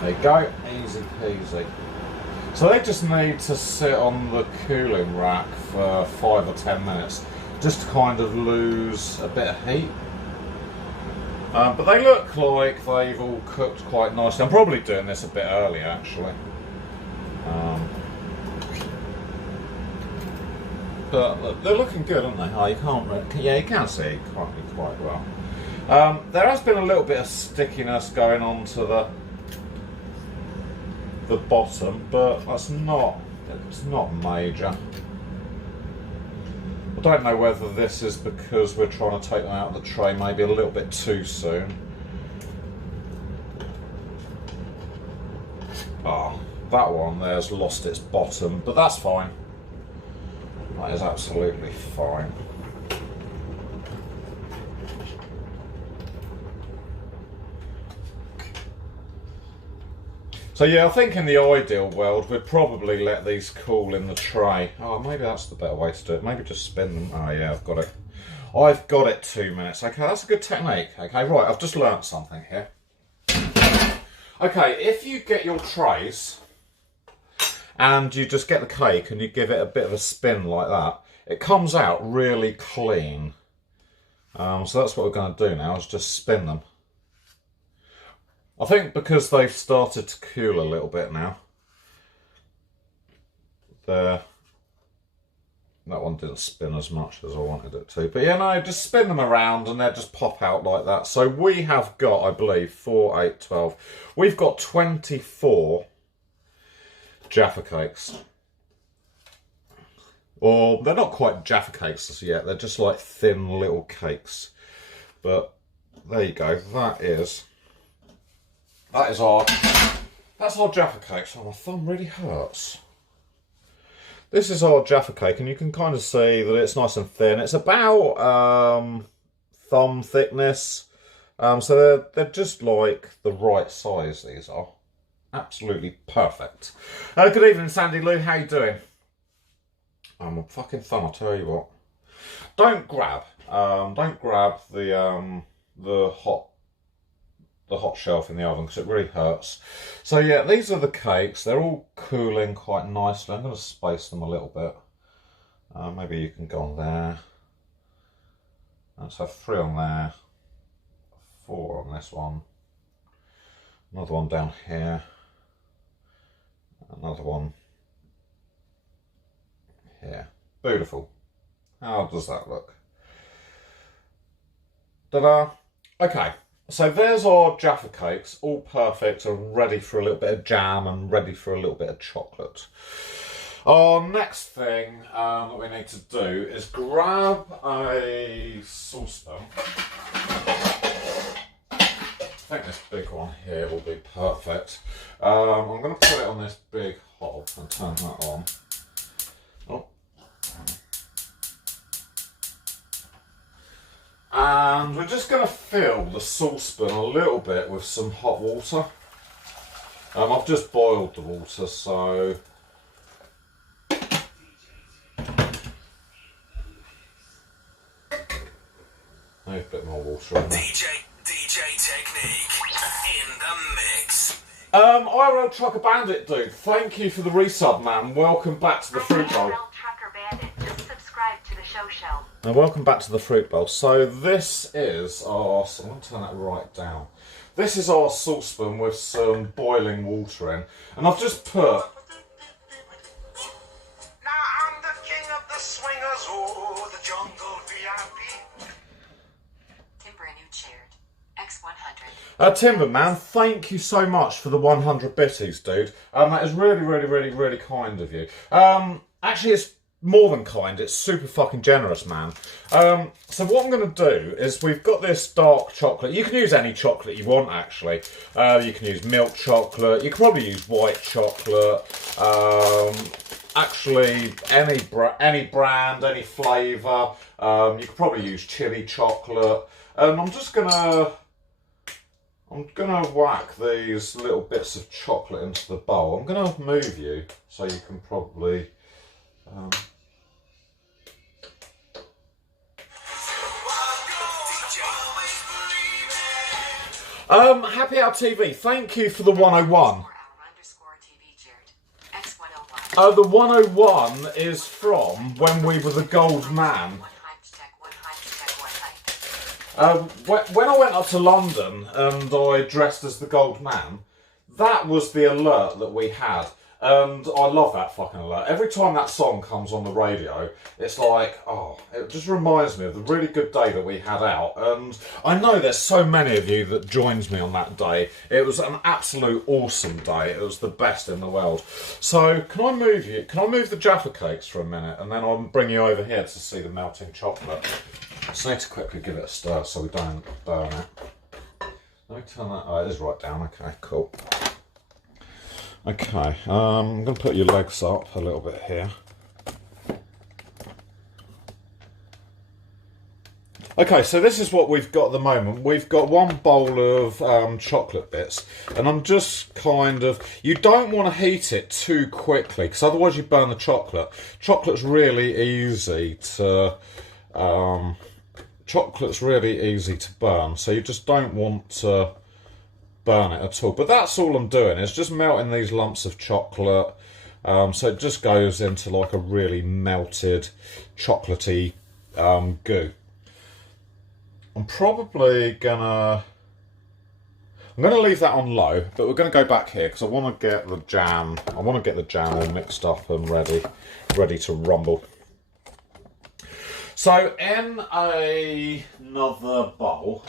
There you go, easy peasy. So they just need to sit on the cooling rack for 5 or 10 minutes, just to kind of lose a bit of heat. But they look like they've all cooked quite nicely. I'm probably doing this a bit early, actually. But they're looking good, aren't they? Oh, you can't. Yeah, you can see quite well. There has been a little bit of stickiness going on to the bottom, but it's not major. I don't know whether this is because we're trying to take them out of the tray maybe a little bit too soon. Oh, that one there's lost its bottom, but that's fine. That is absolutely fine. So yeah, I think in the ideal world, we'd probably let these cool in the tray. Oh, maybe that's the better way to do it. Maybe just spin them. Oh yeah, I've got it. I've got it 2 minutes. Okay, that's a good technique. Okay, right, I've just learnt something here. Okay, if you get your trays and you just get the cake and you give it a bit of a spin like that, it comes out really clean. So that's what we're going to do now, is just spin them. I think because they've started to cool a little bit now. That one didn't spin as much as I wanted it to. But yeah, no, just spin them around and they'll just pop out like that. So we have got, I believe, 4, 8, 12. We've got 24 Jaffa cakes. Or they're not quite Jaffa cakes as yet. They're just like thin little cakes. But there you go. That's our Jaffa cake. So my thumb really hurts. This is our Jaffa cake, and you can kind of see that it's nice and thin. It's about thumb thickness. So they're just like the right size, these are. Absolutely perfect. Good evening, Sandy Lou. How you doing? I'm a fucking thumb, I'll tell you what. Don't grab the hot shelf in the oven because it really hurts. So yeah, these are the cakes. They're all cooling quite nicely. I'm going to space them a little bit. Maybe you can go on there. Let's have 3 on there. 4 on this one. Another one down here. Another one here. Beautiful. How does that look? Ta-da! Okay. So there's our Jaffa cakes, all perfect and ready for a little bit of jam and ready for a little bit of chocolate. Our next thing that we need to do is grab a saucepan. I think this big one here will be perfect. I'm going to put it on this big hob and turn that on. Oh. And we're just going to fill the saucepan a little bit with some hot water. I've just boiled the water, so there's a bit more water in there. DJ Technique in the mix. IRL Trucker Bandit dude, thank you for the resub, man. Welcome back to the Fruit Bowl. Now, welcome back to the Fruit Bowl. So this is our, so I'm going to turn that right down. This is our saucepan with some boiling water in. And I've just put... Now I'm the king of the swingers, oh, the jungle VIP. Timber, and you cheered. X100. Timber, man, thank you so much for the 100 bitties, dude. That is really, really, really, really kind of you. Actually, it's more than kind, it's super fucking generous, man. So what I'm going to do is we've got this dark chocolate. You can use any chocolate you want, actually. You can use milk chocolate. You can probably use white chocolate. Actually, any brand, any flavour. You could probably use chili chocolate. And I'm gonna whack these little bits of chocolate into the bowl. I'm gonna move you so you can probably. Happy Hour TV, thank you for the 101. The 101 is from when we were the Gold Man. When I went up to London and I dressed as the Gold Man, that was the alert that we had. And I love that fucking alert. Every time that song comes on the radio, it's like, oh, it just reminds me of the really good day that we had out. And I know there's so many of you that joined me on that day. It was an absolute awesome day. It was the best in the world. So can I move you? Can I move the Jaffa cakes for a minute, and then I'll bring you over here to see the melting chocolate. Just need to quickly give it a stir so we don't burn it. Let me turn that. Oh, it is right down. Okay, cool. Okay, I'm going to put your legs up a little bit here. Okay, so this is what we've got at the moment. We've got one bowl of chocolate bits, and I'm just kind of... You don't want to heat it too quickly, because otherwise you burn the chocolate. Chocolate's really easy to... chocolate's really easy to burn, so you just don't want to burn it at all. But that's all I'm doing, is just melting these lumps of chocolate, so it just goes into like a really melted chocolatey goo. I'm probably gonna leave that on low, but we're gonna go back here because I want to get the jam. I want to get the jam all mixed up and ready to rumble. So in another bowl,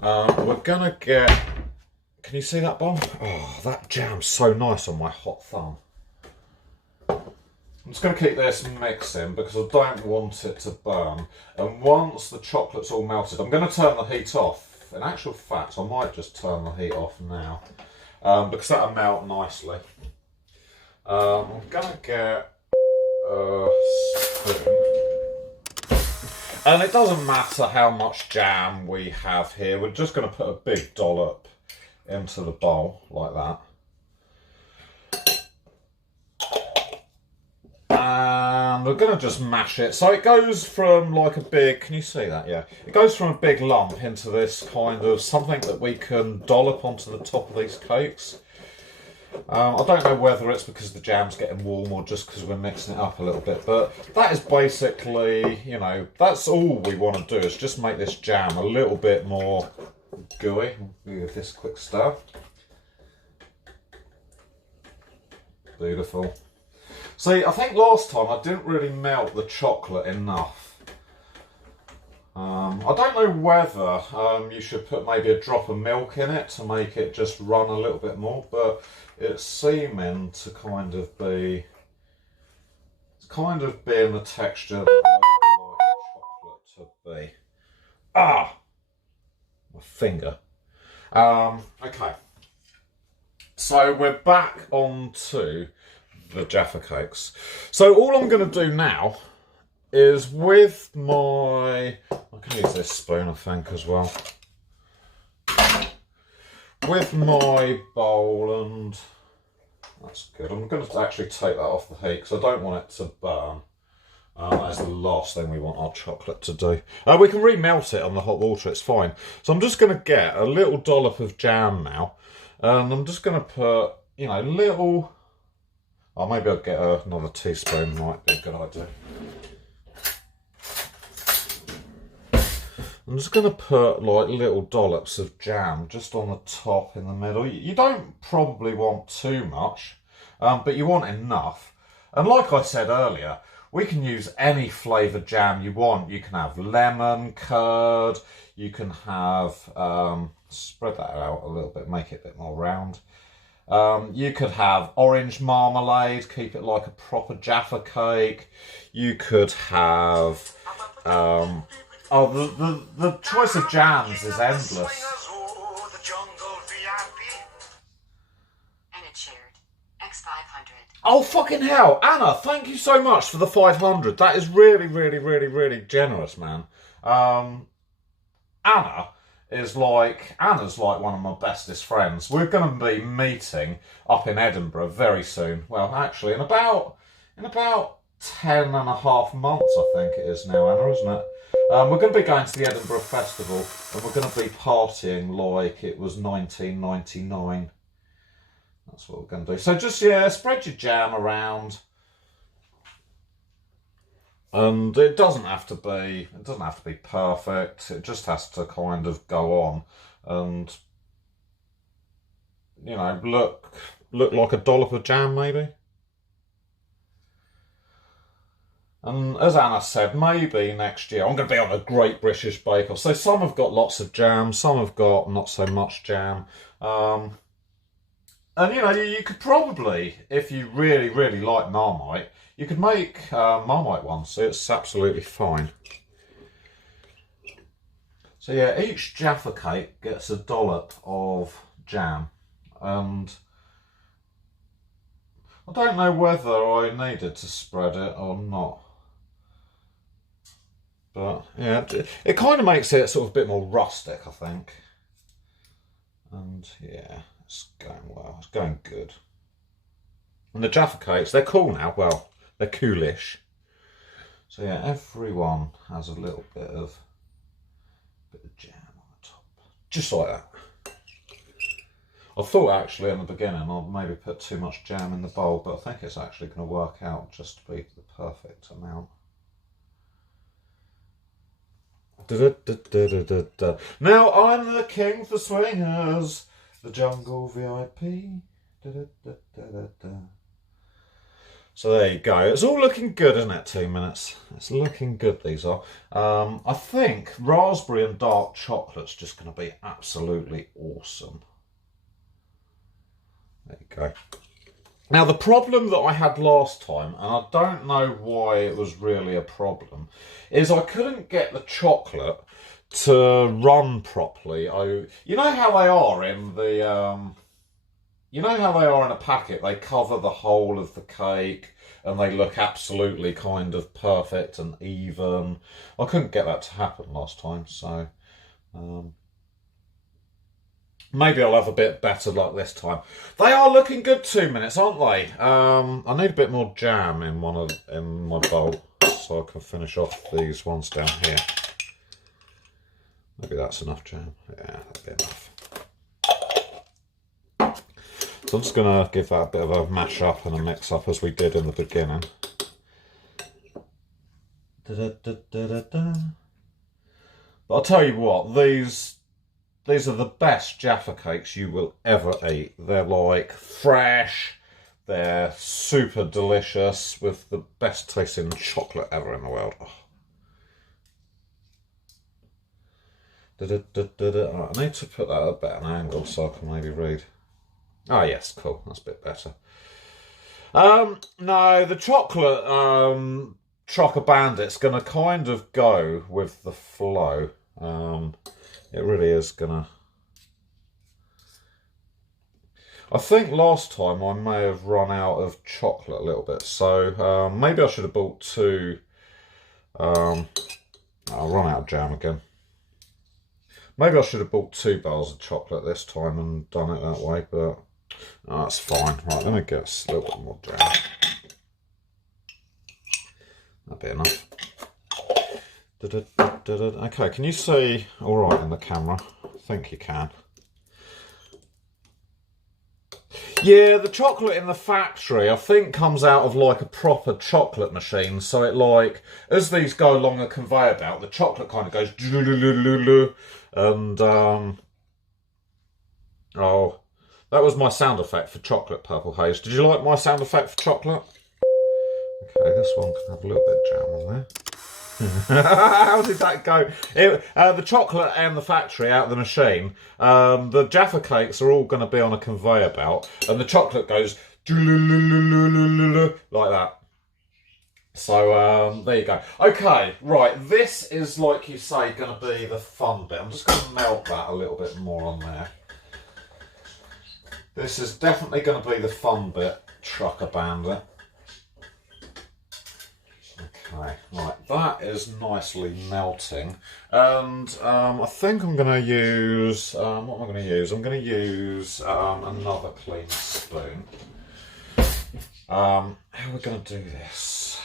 we're gonna get, can you see that bowl? Oh, that jam's so nice on my hot thumb. I'm just going to keep this mixing because I don't want it to burn. And once the chocolate's all melted, I'm going to turn the heat off. In actual fact, I might just turn the heat off now because that'll melt nicely. I'm going to get a spoon. And it doesn't matter how much jam we have here. We're just going to put a big dollop into the bowl like that. And we're going to just mash it. So it goes from like a big, can you see that? Yeah. It goes from a big lump into this kind of something that we can dollop onto the top of these cakes. I don't know whether it's because the jam's getting warm or just because we're mixing it up a little bit, but that is basically, you know, that's all we want to do, is just make this jam a little bit more gooey. Give this a quick stir. Beautiful. See, I think last time I didn't really melt the chocolate enough. I don't know whether you should put maybe a drop of milk in it to make it just run a little bit more, but it's seeming to kind of be, it's kind of being the texture that I would like chocolate to be. Ah! My finger. Okay. So we're back onto the Jaffa cakes. So all I'm going to do now is with my, I can use this spoon I think as well, with my bowl, and that's good. I'm going to actually take that off the heat because I don't want it to burn. That's the last thing we want our chocolate to do. We can remelt it on the hot water, it's fine. So I'm just going to get a little dollop of jam now, and I'm just going to put, you know, little, oh, maybe I'll get another teaspoon, might be a good idea. I'm just going to put like little dollops of jam just on the top in the middle. You don't probably want too much, but you want enough. And like I said earlier, we can use any flavoured jam you want. You can have lemon, curd, you can have, spread that out a little bit, make it a bit more round. You could have orange marmalade, keep it like a proper Jaffa cake. You could have, the choice of jams is endless. And it's shared. X500. Oh, fucking hell. Anna, thank you so much for the 500. That is really, really, really, really generous, man. Anna's like one of my bestest friends. We're going to be meeting up in Edinburgh very soon. Well, actually, in about 10 and a half months, I think it is now, Anna, isn't it? We're going to be going to the Edinburgh Festival, and we're going to be partying like it was 1999. That's what we're going to do. So just, yeah, spread your jam around. And it doesn't have to be perfect. It just has to kind of go on and, you know, look look like a dollop of jam maybe. And as Anna said, maybe next year I'm going to be on a Great British Bake Off. So some have got lots of jam, some have got not so much jam. And you know, you could probably, if you really, really like Marmite, you could make Marmite ones. So it's absolutely fine. So yeah, each Jaffa cake gets a dollop of jam. And I don't know whether I needed to spread it or not. But yeah, it kind of makes it sort of a bit more rustic, I think. And yeah, it's going well. It's going good. And the Jaffa cakes, they're cool now. Well, they're coolish. So yeah, everyone has a little bit of jam on the top. Just like that. I thought actually in the beginning I'd maybe put too much jam in the bowl, but I think it's actually going to work out just to be the perfect amount. Now I'm the king for swingers, the jungle VIP. So there you go. It's all looking good, isn't it? 2 minutes. It's looking good, these are. I think raspberry and dark chocolate's just going to be absolutely awesome. There you go. Now, the problem that I had last time, and I don't know why it was really a problem, is I couldn't get the chocolate to run properly. You know how they are in the, you know how they are in a packet? They cover the whole of the cake and they look absolutely kind of perfect and even. I couldn't get that to happen last time, so maybe I'll have a bit better luck this time. They are looking good 2 minutes, aren't they? I need a bit more jam in my bowl so I can finish off these ones down here. Maybe that's enough jam. Yeah, that'll be enough. So I'm just going to give that a bit of a mash up and a mix up as we did in the beginning. But I'll tell you what, these are the best Jaffa cakes you will ever eat. They're like fresh, they're super delicious with the best tasting chocolate ever in the world. Oh. Right, I need to put that at a better angle so I can maybe read. Ah, yes, cool. That's a bit better. No, the chocolate Chocker Bandit's going to kind of go with the flow. It really is going to. I think last time I may have run out of chocolate a little bit, so maybe I should have bought two. I'll run out of jam again. Maybe I should have bought 2 bars of chocolate this time and done it that way, but that's fine. Right, let me get a little bit more jam. That'd be enough. Okay, can you see all right in the camera? I think you can. Yeah, the chocolate in the factory, I think, comes out of like a proper chocolate machine. So it like, as these go along a conveyor belt, the chocolate kind of goes and oh, that was my sound effect for chocolate, Purple Haze. Did you like my sound effect for chocolate? Okay, this one can have a little bit of jam on there. How did that go? The chocolate and the factory out of the machine. The Jaffa cakes are all going to be on a conveyor belt, and the chocolate goes like that. So there you go. Okay, right. This is, like you say, going to be the fun bit. I'm just going to melt that a little bit more on there. This is definitely going to be the fun bit, Trucker Bandit. Okay, right, that is nicely melting, and I think I'm going to use, what am I going to use? I'm going to use another clean spoon. How are we going to do this?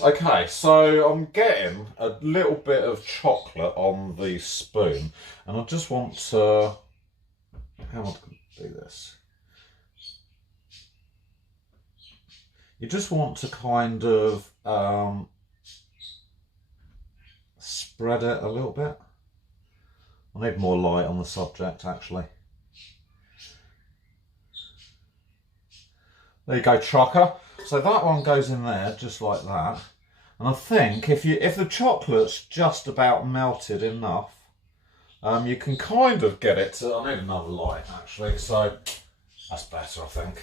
Okay, so I'm getting a little bit of chocolate on the spoon, and I just want to, how am I going to do this? You just want to kind of spread it a little bit. I need more light on the subject, actually. There you go, trucker. So that one goes in there just like that. And I think if the chocolate's just about melted enough, you can kind of get it to. I need another light actually, so that's better, I think.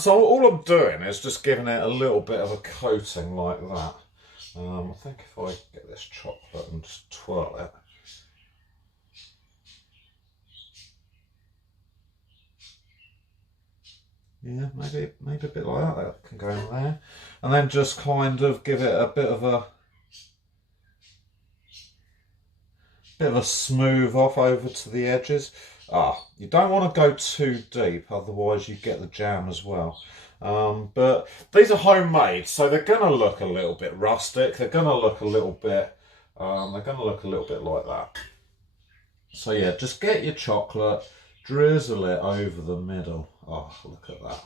So all I'm doing is just giving it a little bit of a coating like that. I think if I get this chocolate and just twirl it. Yeah, maybe a bit like that. That can go in there. And then just kind of give it a bit of a smooth off over to the edges. You don't want to go too deep, otherwise you get the jam as well. But these are homemade, so they're going to look a little bit rustic. They're going to look a little bit. Like that. So yeah, just get your chocolate, drizzle it over the middle. Oh, look at that.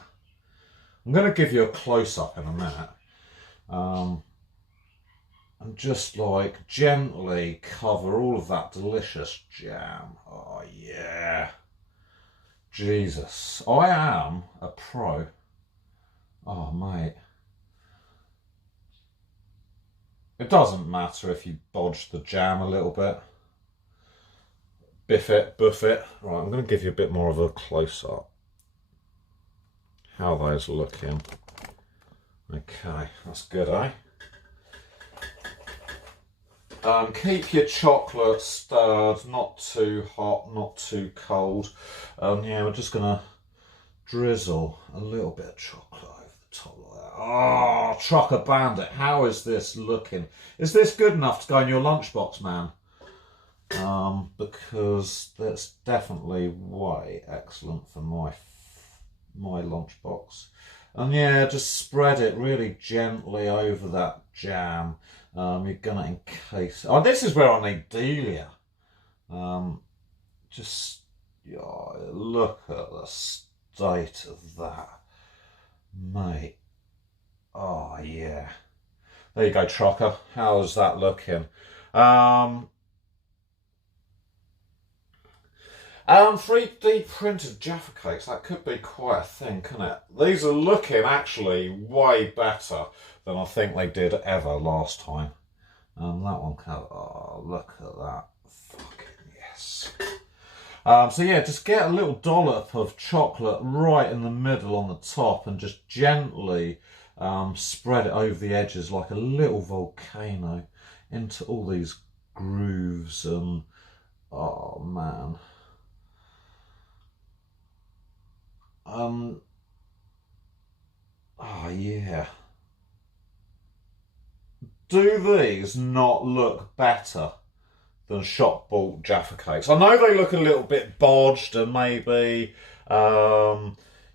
I'm going to give you a close-up in a minute. And just like gently cover all of that delicious jam. Oh yeah. Jesus, I am a pro. Oh mate. It doesn't matter if you bodge the jam a little bit. Biff it, buff it. Right, I'm going to give you a bit more of a close-up. How those looking? Okay, that's good, eh? Keep your chocolate stirred, not too hot, not too cold. Yeah, we're just going to drizzle a little bit of chocolate over the top like that. Oh, Trucker Bandit, how is this looking? Is this good enough to go in your lunchbox, man? Because that's definitely way excellent for my lunchbox. And yeah, just spread it really gently over that jam. You're gonna encase. Oh, this is where I need Delia. Just look at the state of that, mate. Oh yeah. There you go, Trucker. How's that looking? 3D printed Jaffa cakes, that could be quite a thing, couldn't it? These are looking actually way better than I think they did ever last time. That one oh, look at that. Fucking yes. So yeah, just get a little dollop of chocolate right in the middle on the top and just gently spread it over the edges like a little volcano into all these grooves and oh man. Oh yeah. Do these not look better than shop bought Jaffa cakes? I know they look a little bit bodged and maybe,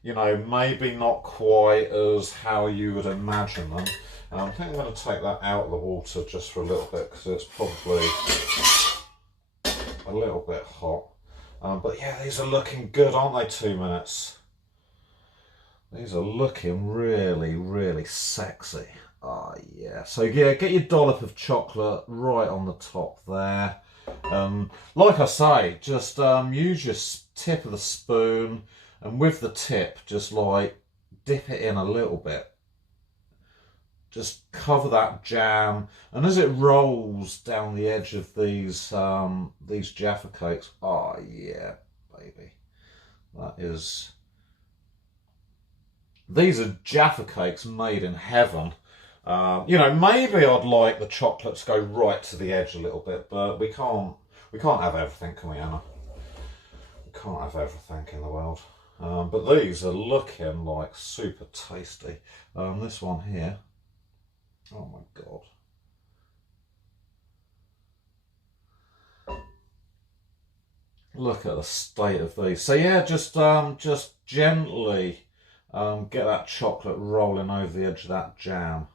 maybe not quite as how you would imagine them. I think I'm going to take that out of the water just for a little bit because it's probably a little bit hot. But yeah, these are looking good, aren't they? 2 minutes. These are looking really, really sexy. Oh yeah. So yeah, get your dollop of chocolate right on the top there. Like I say, just use your tip of the spoon and with the tip, just like dip it in a little bit. Just cover that jam, and as it rolls down the edge of these Jaffa cakes, oh yeah, baby, that is. These are Jaffa cakes made in heaven. Maybe I'd like the chocolate to go right to the edge a little bit, but we can't have everything, can we, Anna? We can't have everything in the world. But these are looking like super tasty. This one here, oh my God. Look at the state of these. So yeah, just gently get that chocolate rolling over the edge of that jam.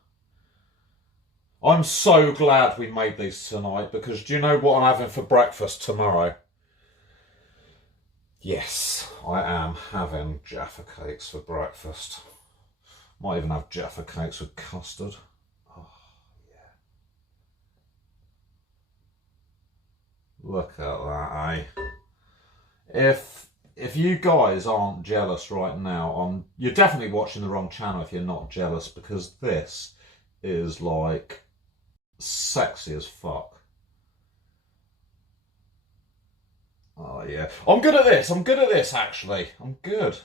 I'm so glad we made these tonight because do you know what I'm having for breakfast tomorrow? Yes, I am having Jaffa cakes for breakfast. Might even have Jaffa cakes with custard. Oh, yeah. Look at that, eh? if you guys aren't jealous right now, you're definitely watching the wrong channel if you're not jealous, because this is like sexy as fuck. Oh yeah, I'm good at this. I'm good at this actually. I'm good.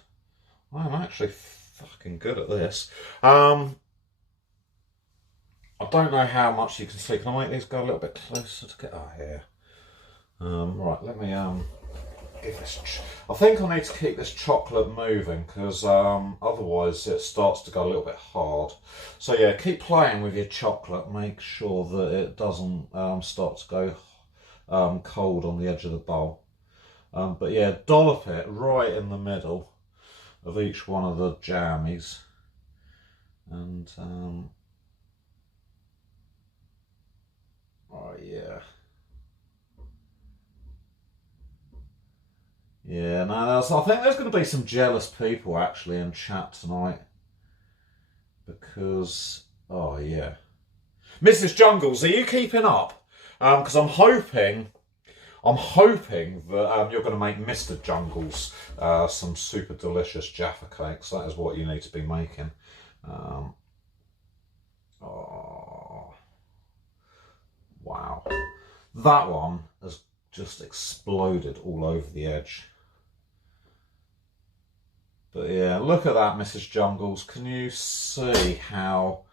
I'm actually fucking good at this. I don't know how much you can see. Can I make these go a little bit closer to get? Oh here. Right, let me give this. I think I need to keep this chocolate moving because otherwise it starts to go a little bit hard. So yeah, keep playing with your chocolate. Make sure that it doesn't start to go cold on the edge of the bowl. But yeah, dollop it right in the middle of each one of the jammies, and oh yeah. Yeah, no, I think there's going to be some jealous people actually in chat tonight. Because, oh yeah. Mrs. Jungles, are you keeping up? Because I'm hoping that you're going to make Mr. Jungles some super delicious Jaffa cakes. That is what you need to be making. Oh, wow. That one has just exploded all over the edge. But yeah, look at that, Mrs. Jungles. Can you see how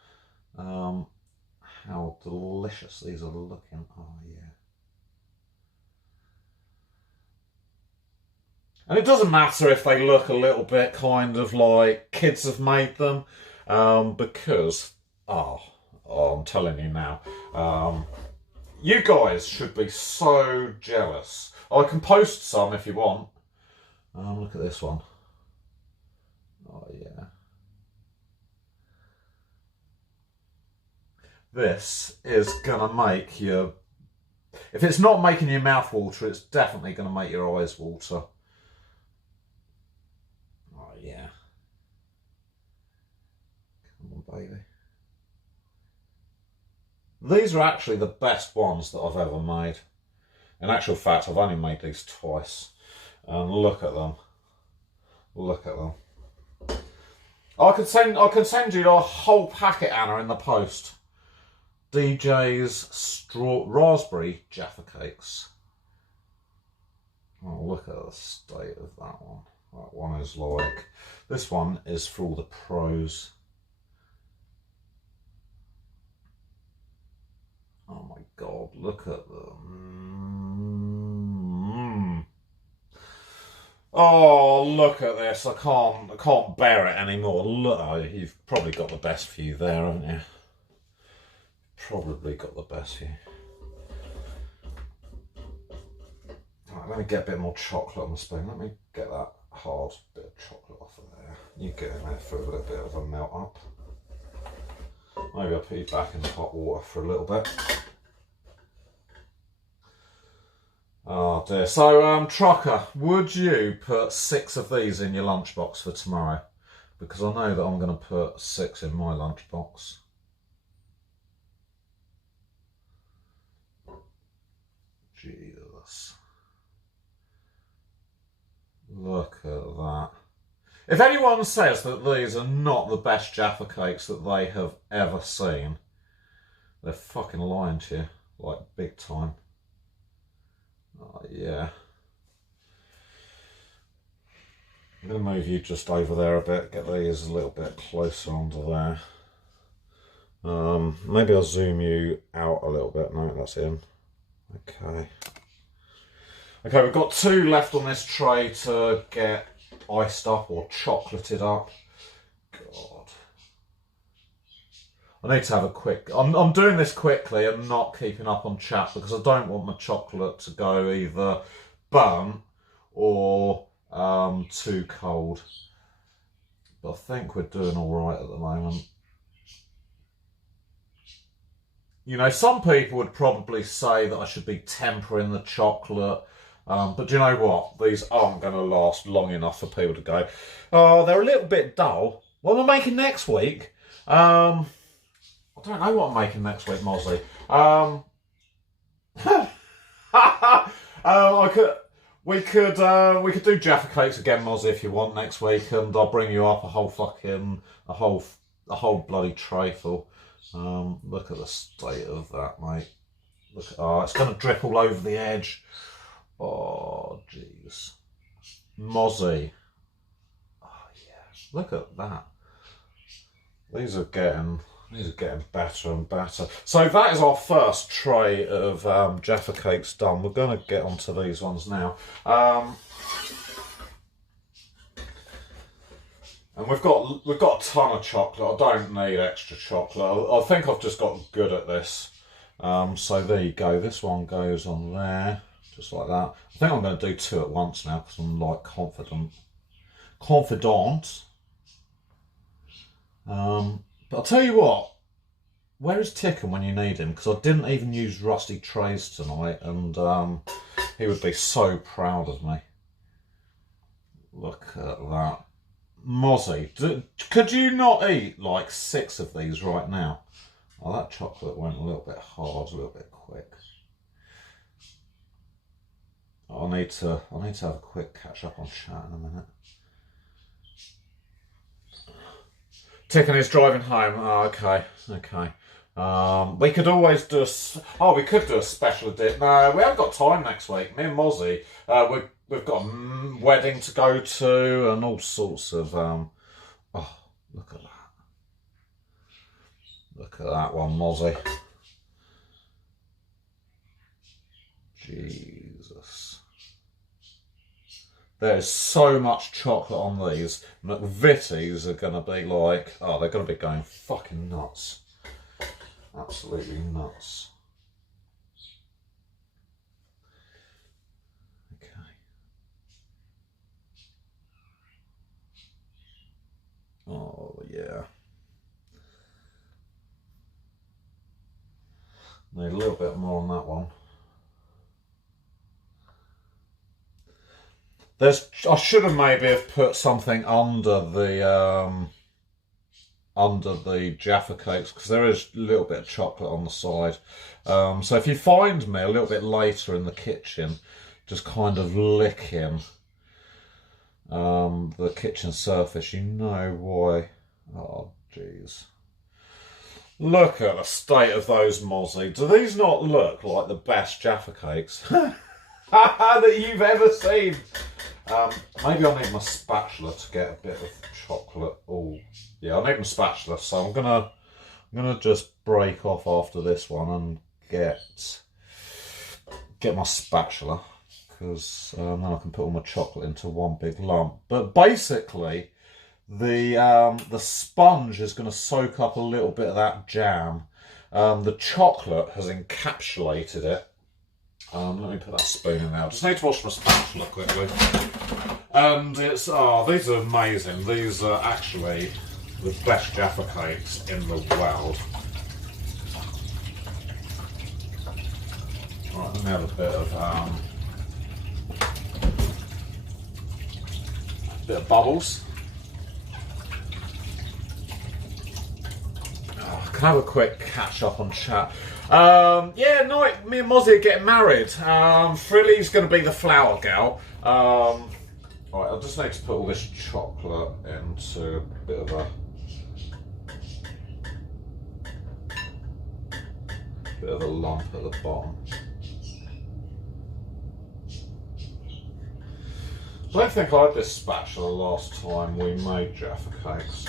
delicious these are looking? Oh yeah. And it doesn't matter if they look a little bit kind of like kids have made them, because I'm telling you now, you guys should be so jealous. I can post some if you want. Look at this one. Oh yeah. This is gonna make you, if it's not making your mouth water, it's definitely gonna make your eyes water. Oh yeah. Come on, baby. These are actually the best ones that I've ever made. In actual fact, I've only made these twice. And look at them. Look at them. I can send you a whole packet, Anna, in the post. DJ's raspberry Jaffa cakes. Oh, look at the state of that one. That one is like, this one is for all the pros. Oh my God, look at them. Oh, look at this. I can't bear it anymore. Look, oh, you've probably got the best view there, haven't you? Probably got the best view. Right, let me get a bit more chocolate on the spoon. Let me get that hard bit of chocolate off of there. You get in there for a little bit of a melt up. Maybe I'll put you back in the hot water for a little bit. Oh dear. So, Trucker, would you put 6 of these in your lunchbox for tomorrow? Because I know that I'm going to put 6 in my lunchbox. Jesus. Look at that. If anyone says that these are not the best Jaffa cakes that they have ever seen, they're fucking lying to you, like big time. Oh yeah. I'm going to move you just over there a bit, get these a little bit closer onto there. Maybe I'll zoom you out a little bit. No, that's in. Okay. Okay, we've got 2 left on this tray to get iced up or chocolated up. God. I need to have a quick... I'm doing this quickly and not keeping up on chat because I don't want my chocolate to go either burnt or too cold. But I think we're doing all right at the moment. You know, some people would probably say that I should be tempering the chocolate. But do you know what? These aren't going to last long enough for people to go, oh, they're a little bit dull. What am I making next week? I don't know what I'm making next week, Mosley. we could do Jaffa cakes again, Mozzie, if you want next week, and I'll bring you up a whole bloody tray full. Look at the state of that, mate. Look, it's going to drip all over the edge. Oh, jeez. Mozzie. Oh, yeah. Look at that. These are getting better and better. So that is our first tray of Jaffa cakes done. We're going to get onto these ones now. And we've got a ton of chocolate. I don't need extra chocolate. I think I've just got good at this. So there you go. This one goes on there, just like that. I think I'm going to do 2 at once now because I'm like confident. But I'll tell you what. Where is Ticken when you need him? Because I didn't even use rusty trays tonight, and he would be so proud of me. Look at that. Mozzie, could you not eat like 6 of these right now? Oh, that chocolate went a little bit hard, a little bit quick. I need to have a quick catch up on chat in a minute. Ticken is driving home. Oh, okay. We could always do we could do a special edition. No, we haven't got time next week. Me and Mozzie, we've got a wedding to go to and all sorts of. Oh, look at that! Look at that one, Mozzie. Jesus. There's so much chocolate on these. McVitie's are going to be like, they're going to be going fucking nuts. Absolutely nuts. Okay. Oh, yeah. Need a little bit more on that one. I should have maybe have put something under the Jaffa cakes because there is a little bit of chocolate on the side. So if you find me a little bit later in the kitchen, just kind of licking the kitchen surface, you know why. Oh, jeez. Look at the state of those, Mozzie. Do these not look like the best Jaffa cakes that you've ever seen? Maybe I need my spatula to get a bit of chocolate. Oh, yeah, I need my spatula, so I'm gonna just break off after this one and get my spatula because then I can put all my chocolate into one big lump. But basically, the sponge is going to soak up a little bit of that jam. The chocolate has encapsulated it. Let me put that spoon in there. I just need to wash my spatula quickly. And it's, these are amazing. These are actually the best Jaffa cakes in the world. Right, let me have a bit of bubbles. Can I have a quick catch up on chat? Yeah, no, me and Mozzie are getting married. Frilly's going to be the flower gal. Right, I just need to put all this chocolate into a bit of a lump at the bottom. I don't think I had this spatula last time we made Jaffa cakes.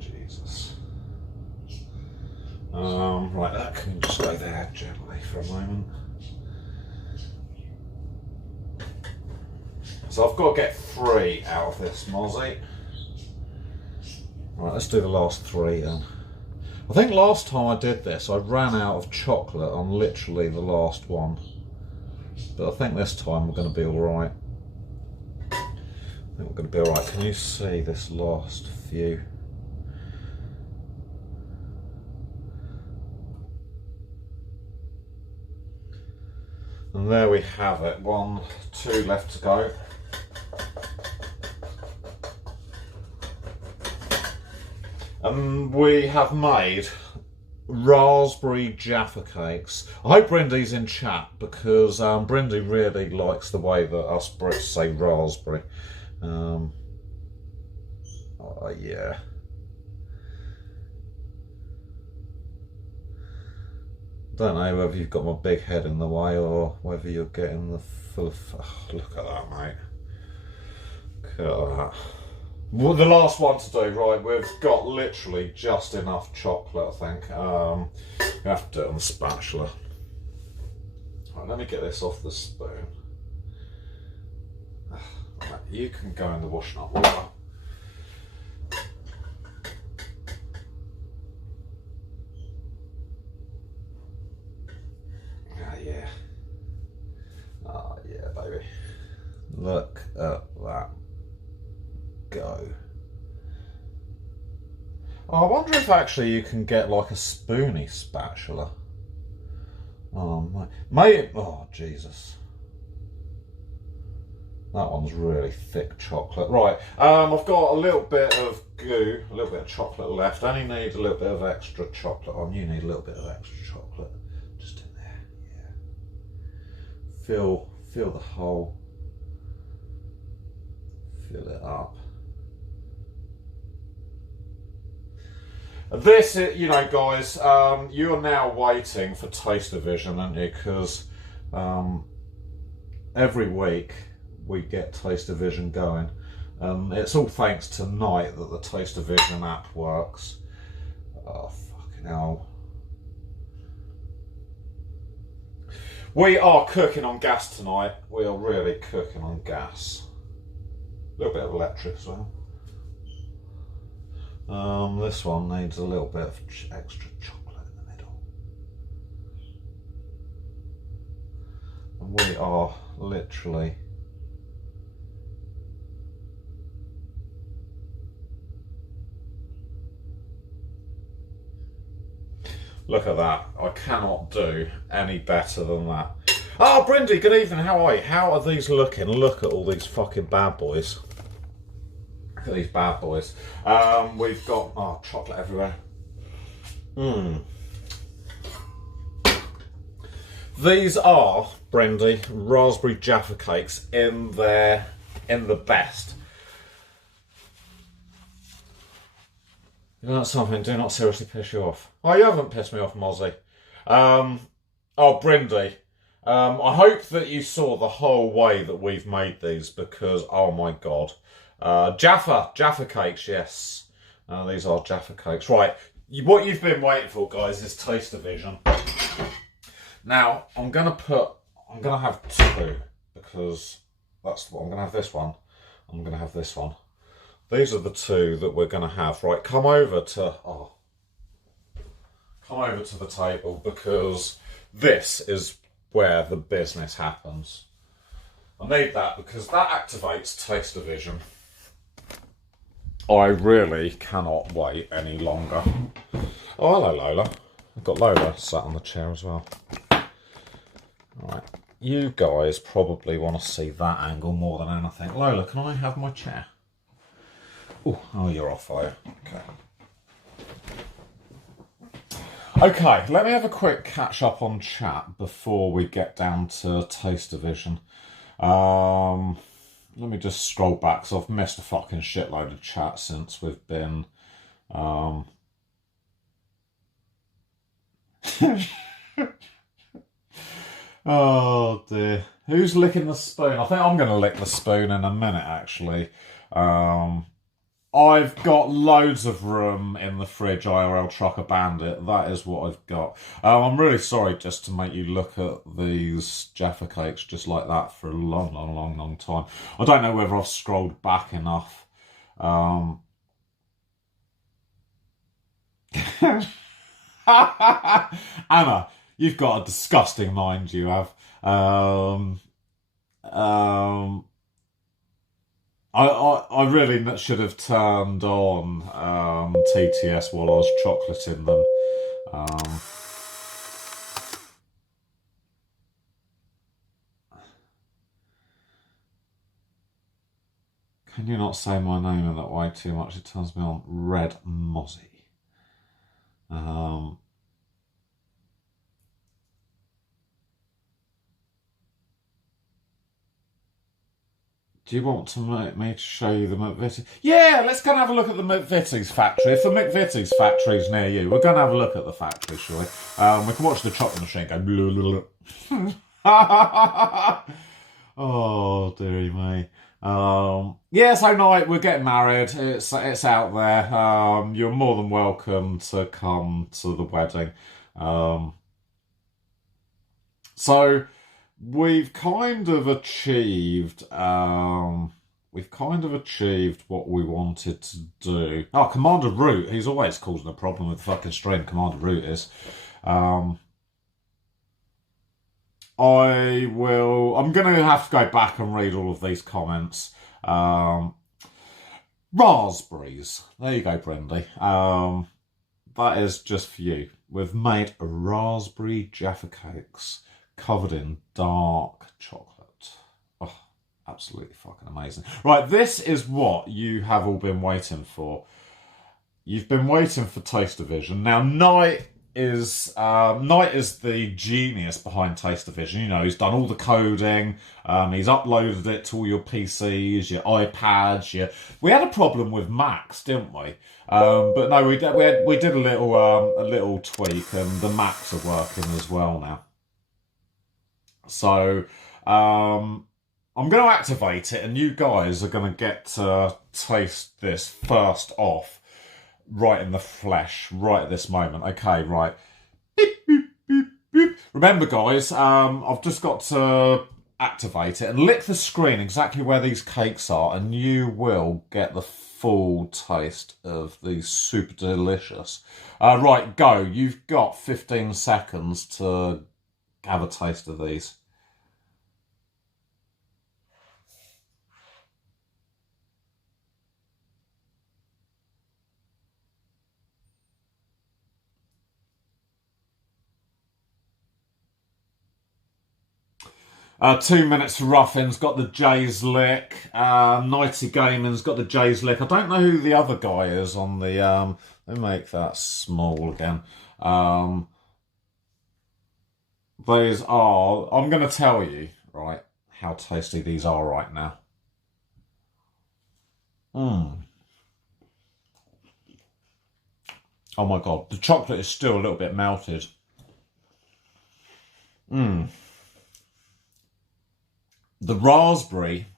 Jesus. Right, that can just go there gently for a moment. So I've got to get 3 out of this, Mozzie. Right, let's do the last 3 then. I think last time I did this, I ran out of chocolate on literally the last one. But I think this time we're going to be alright. Can you see this last few? And there we have it. 1, 2 left to go. And we have made raspberry Jaffa cakes. I hope Brindy's in chat because Brindy really likes the way that us Brits say raspberry. Oh, yeah. Don't know whether you've got my big head in the way or whether you're getting the full of... Oh, look at that, mate. Look at that. Well, the last one to do, right, we've got literally just enough chocolate, I think. We have to do it on the spatula. Right, let me get this off the spoon. Right, you can go in the washing up water. Yeah. Oh, yeah, baby. Look at that. Go. Oh, I wonder if actually you can get like a spoony spatula. Oh, oh, Jesus. That one's really thick chocolate. Right, I've got a little bit of goo, a little bit of chocolate left. I only need a little bit of extra chocolate on. You need a little bit of extra chocolate. Just in there, yeah. Fill the hole. Fill it up. This, you know, guys, you're now waiting for Taster Vision, aren't you? Because every week we get Taster Vision going. It's all thanks to Night that the Taster Vision app works. Oh, fucking hell. We are cooking on gas tonight. We are really cooking on gas. A little bit of electric as well. This one needs a little bit of extra chocolate in the middle. And we are literally look at that. I cannot do any better than that. Oh, Brindy, good evening. How are you? How are these looking? Look at all these fucking bad boys. Look at these bad boys. We've got chocolate everywhere. These are, Brindy, raspberry Jaffa cakes in the best. You know something? Do not seriously piss you off. Oh, you haven't pissed me off, Mozzie. Oh, Brindy. I hope that you saw the whole way that we've made these because, oh my God. Jaffa cakes, yes. These are Jaffa cakes. Right, what you've been waiting for, guys, is Taster Vision. Now, I'm gonna have two because that's what I'm gonna have. This one, I'm gonna have this one. These are the two that we're gonna have. Right, come over to the table because this is where the business happens. I need that because that activates Taster Vision. I really cannot wait any longer. Oh, hello, Lola. I've got Lola sat on the chair as well. Right, you guys probably want to see that angle more than anything. Lola, can I have my chair? Oh, you're off fire. Okay, let me have a quick catch up on chat before we get down to Taster Vision. Let me just scroll back because I've missed a fucking shitload of chat since we've been oh dear. Who's licking the spoon? I think I'm going to lick the spoon in a minute, actually. I've got loads of room in the fridge, IRL Trucker Bandit. That is what I've got. I'm really sorry just to make you look at these Jaffa cakes just like that for a long time. I don't know whether I've scrolled back enough. Anna, you've got a disgusting mind, you have. I really should have turned on TTS while I was chocolating them. Can you not say my name in that way too much? It turns me on. Red Mozzie. Do you want to make me show you the McVitie's? Yeah, let's go and have a look at the McVitie's factory. If the McVitie's factory is near you, we're going to have a look at the factory, shall we? We can watch the chocolate machine go. Blah, blah, blah. Oh, dearie me. Yeah, so night, we're getting married. It's out there. You're more than welcome to come to the wedding. So we've kind of achieved what we wanted to do. Oh, Commander Root, he's always causing a problem with the fucking stream. Commander Root is. I'm gonna have to go back and read all of these comments. Raspberries. There you go, Brendy. That is just for you. We've made raspberry Jaffa cakes covered in dark chocolate. Oh, absolutely fucking amazing. Right, this is what you have all been waiting for. You've been waiting for Taste-O-Vision. Now, Knight is the genius behind Taste-O-Vision. You know, he's done all the coding. He's uploaded it to all your PCs, your iPads. We had a problem with Macs, didn't we? But no, we did a little tweak, and the Macs are working as well now. So I'm going to activate it, and you guys are going to get to taste this first off, right in the flesh, right at this moment. Okay, right. Beep, beep, beep, beep. Remember, guys, I've just got to activate it and lick the screen exactly where these cakes are, and you will get the full taste of these super delicious. Right, go. You've got 15 seconds to have a taste of these. 2 minutes for Ruffin's got the Jay's Lick. Nighty Gaming's got the Jay's Lick. I don't know who the other guy is on the... let me make that small again. These are... I'm going to tell you, right, how tasty these are right now. Oh my God. The chocolate is still a little bit melted. The raspberry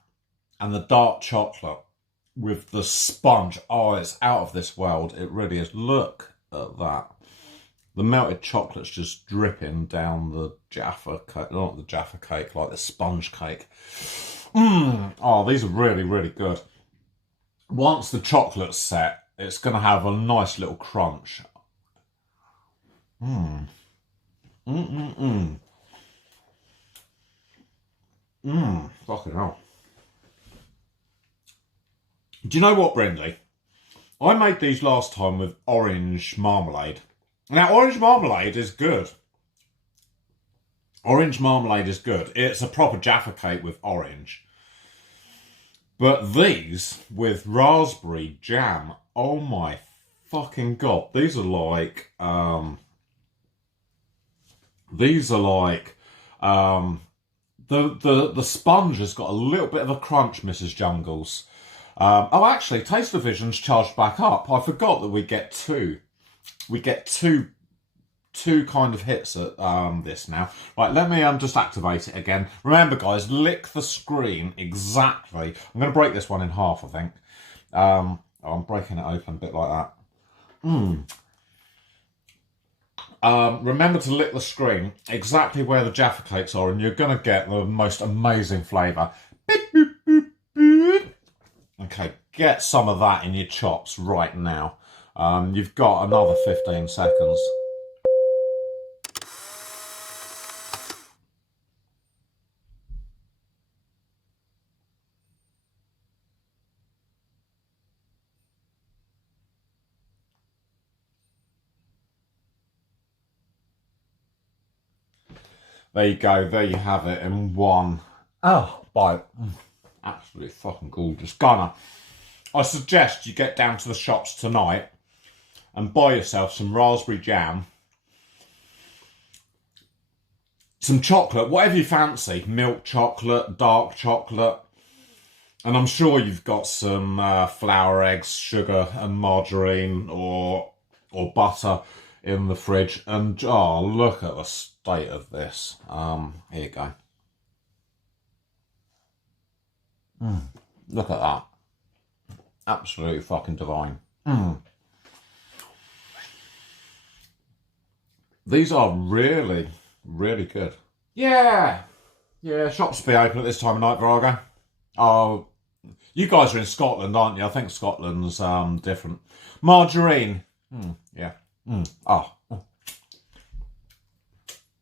and the dark chocolate with the sponge. Oh, it's out of this world. It really is. Look at that. The melted chocolate's just dripping down the Jaffa cake. Not the Jaffa cake, like the sponge cake. Oh, these are really, really good. Once the chocolate's set, it's going to have a nice little crunch. Fucking hell. Do you know what, Brendy? I made these last time with orange marmalade. Now, orange marmalade is good. Orange marmalade is good. It's a proper Jaffa cake with orange. But these with raspberry jam, oh my fucking God. These are like, the sponge has got a little bit of a crunch, Mrs. Jungles. Oh, actually, Taste-O-Vision's charged back up. I forgot that we get two. We get two kind of hits at this now. Right, let me just activate it again. Remember, guys, lick the screen exactly. I'm going to break this one in half, I think. I'm breaking it open a bit like that. Remember to lick the screen exactly where the Jaffa cakes are, and you're going to get the most amazing flavour. Okay, get some of that in your chops right now. You've got another 15 seconds. There you go, there you have it in one. Oh, bite. Absolutely fucking gorgeous. Gunner, I suggest you get down to the shops tonight and buy yourself some raspberry jam, some chocolate, whatever you fancy. Milk chocolate, dark chocolate. And I'm sure you've got some flour, eggs, sugar and margarine or butter in the fridge. And oh, look at the state of this. Here you go. Look at that. Absolutely fucking divine. These are really, really good. Yeah. Yeah, shops will be open at this time of night, Virago. Oh, you guys are in Scotland, aren't you? I think Scotland's different. Margarine. Yeah. Oh.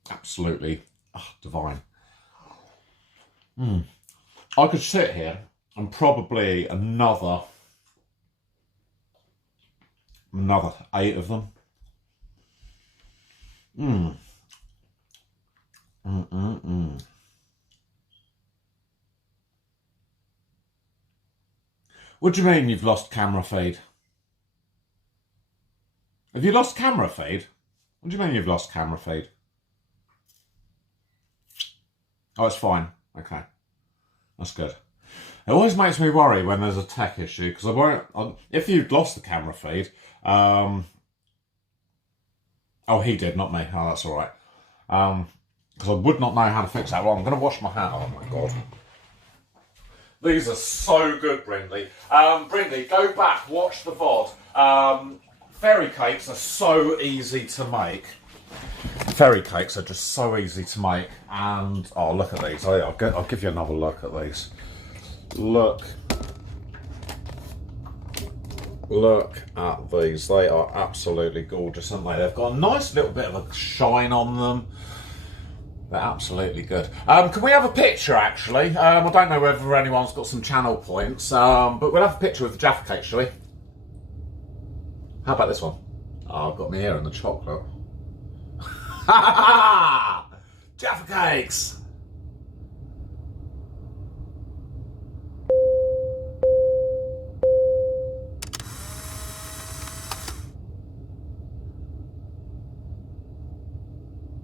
Absolutely divine. I could sit here and probably another 8 of them. What do you mean you've lost camera feed? Have you lost camera feed? What do you mean you've lost camera feed? Oh, it's fine. Okay. That's good. It always makes me worry when there's a tech issue, because I won't... if you'd lost the camera feed... oh, he did, not me. Oh, that's all right. Because I would not know how to fix that. Well, I'm going to wash my hand. Oh, my God. These are so good, Brindley. Brindley, go back, watch the VOD. Fairy cakes are so easy to make. Fairy cakes are just so easy to make. And, oh, look at these. I'll give you another look at these. Look at these. They are absolutely gorgeous, aren't they? They've got a nice little bit of a shine on them. They're absolutely good. Can we have a picture, actually? I don't know whether anyone's got some channel points, but we'll have a picture with the Jaffa cake, shall we? How about this one? Oh, I've got my ear in the chocolate. Jaffa cakes!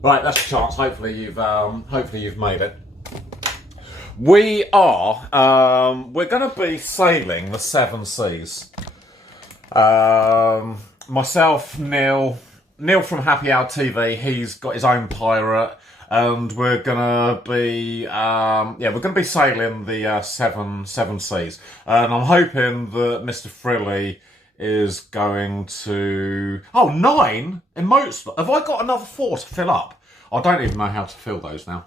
Right, that's a chance. Hopefully you've made it. We are we're going to be sailing the 7 seas. Myself, Neil from Happy Hour TV. He's got his own pirate, and we're gonna be we're gonna be sailing the seven seas. And I'm hoping that Mr. Frilly is going to... Oh, 9 emotes. Have I got another 4 to fill up? I don't even know how to fill those now.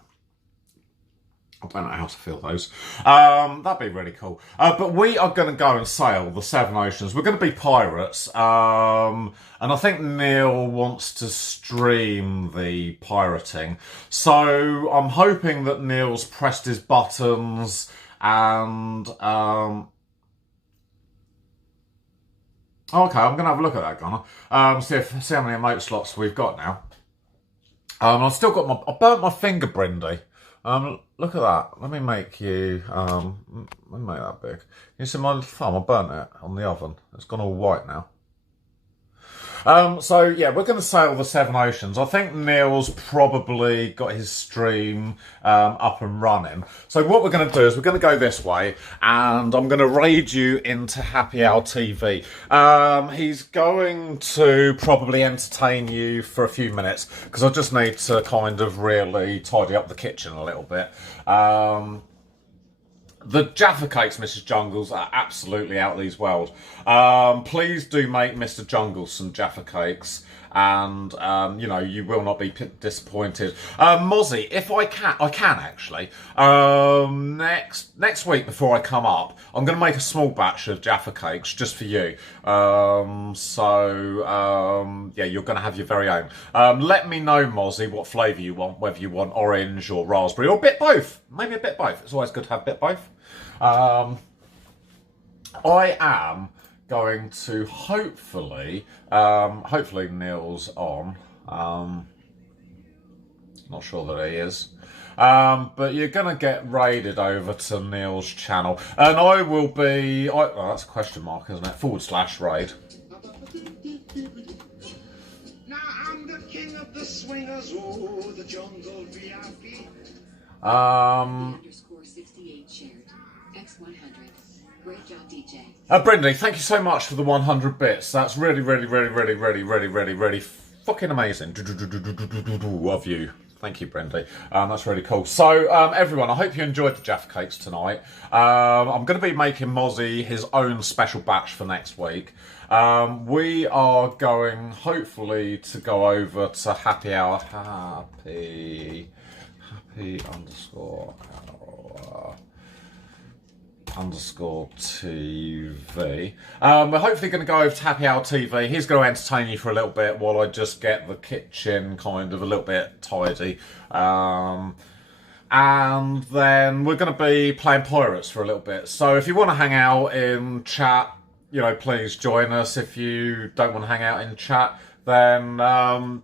I don't know how to fill those. That'd be really cool. But we are going to go and sail the 7 oceans. We're going to be pirates. And I think Neil wants to stream the pirating. So I'm hoping that Neil's pressed his buttons and... Okay, I'm going to have a look at that, Gunnar. See how many emote slots we've got now. I've still got I burnt my finger, Brindy. Look at that. Let me make you... let me make that big. You see my thumb? I burnt it on the oven. It's gone all white now. So yeah, we're going to sail the 7 oceans. I think Neil's probably got his stream up and running. So what we're going to do is we're going to go this way, and I'm going to raid you into Happy Hour TV. He's going to probably entertain you for a few minutes, because I just need to kind of really tidy up the kitchen a little bit. The Jaffa cakes, Mrs. Jungles, are absolutely out of these world. Please do make Mr. Jungles some Jaffa cakes, and you know, you will not be disappointed. Mozzie, if I can actually. Next week before I come up, I'm going to make a small batch of Jaffa cakes just for you. Yeah, you're going to have your very own. Let me know, Mozzie, what flavour you want, whether you want orange or raspberry, or a bit both. Maybe a bit both. It's always good to have a bit both. I am going to hopefully Neil's on. Not sure that he is. But you're going to get raided over to Neil's channel. And I will be... oh, that's a question mark, isn't it? /raid. Now I'm the king of the swingers, oh, the jungle VIP. _68 shared. X100. Great job, DJ. Brindy, thank you so much for the 100 bits. That's really, really, really, really, really, really, really, really fucking amazing of you. Thank you, Brindy. That's really cool. So, everyone, I hope you enjoyed the Jaffa Cakes tonight. I'm going to be making Mozzie his own special batch for next week. We are going, hopefully, to go over to Happy Hour. Happy underscore TV. We're hopefully going to go over to Happy Hour TV. He's going to entertain you for a little bit while I just get the kitchen kind of a little bit tidy. And then we're going to be playing Pirates for a little bit. So if you want to hang out in chat, you know, please join us. If you don't want to hang out in chat, then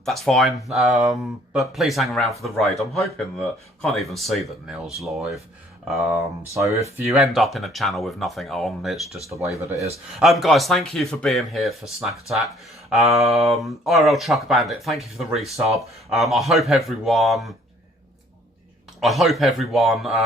that's fine. But please hang around for the raid. I'm hoping that I can't even see that Neil's live. So if you end up in a channel with nothing on, it's just the way that it is. Guys, thank you for being here for Snack Attack. IRL Trucker Bandit, thank you for the resub. I hope everyone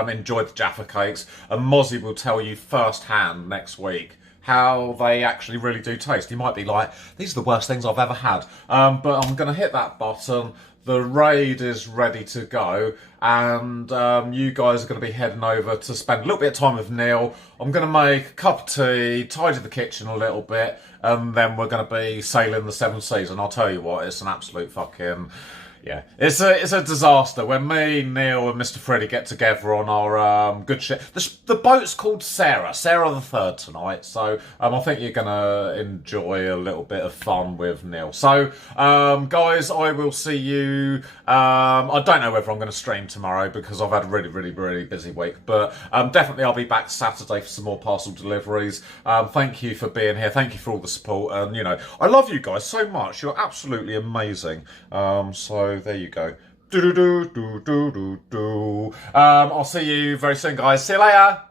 enjoyed the Jaffa Cakes, and Mozzie will tell you firsthand next week how they actually really do taste. You might be like, these are the worst things I've ever had. But I'm going to hit that button. The raid is ready to go, and you guys are going to be heading over to spend a little bit of time with Neil. I'm going to make a cup of tea, tidy the kitchen a little bit, and then we're going to be sailing the seven seas. And I'll tell you what, it's an absolute fucking... yeah, it's a disaster when me, Neil, and Mr. Freddy get together on our good ship. The boat's called Sarah the Third tonight, so I think you're gonna enjoy a little bit of fun with Neil. So, guys, I will see you. I don't know whether I'm going to stream tomorrow because I've had a really, really, really busy week, but definitely I'll be back Saturday for some more parcel deliveries. Thank you for being here. Thank you for all the support, and you know, I love you guys so much. You're absolutely amazing. So there you go. I'll see you very soon, guys. See you later.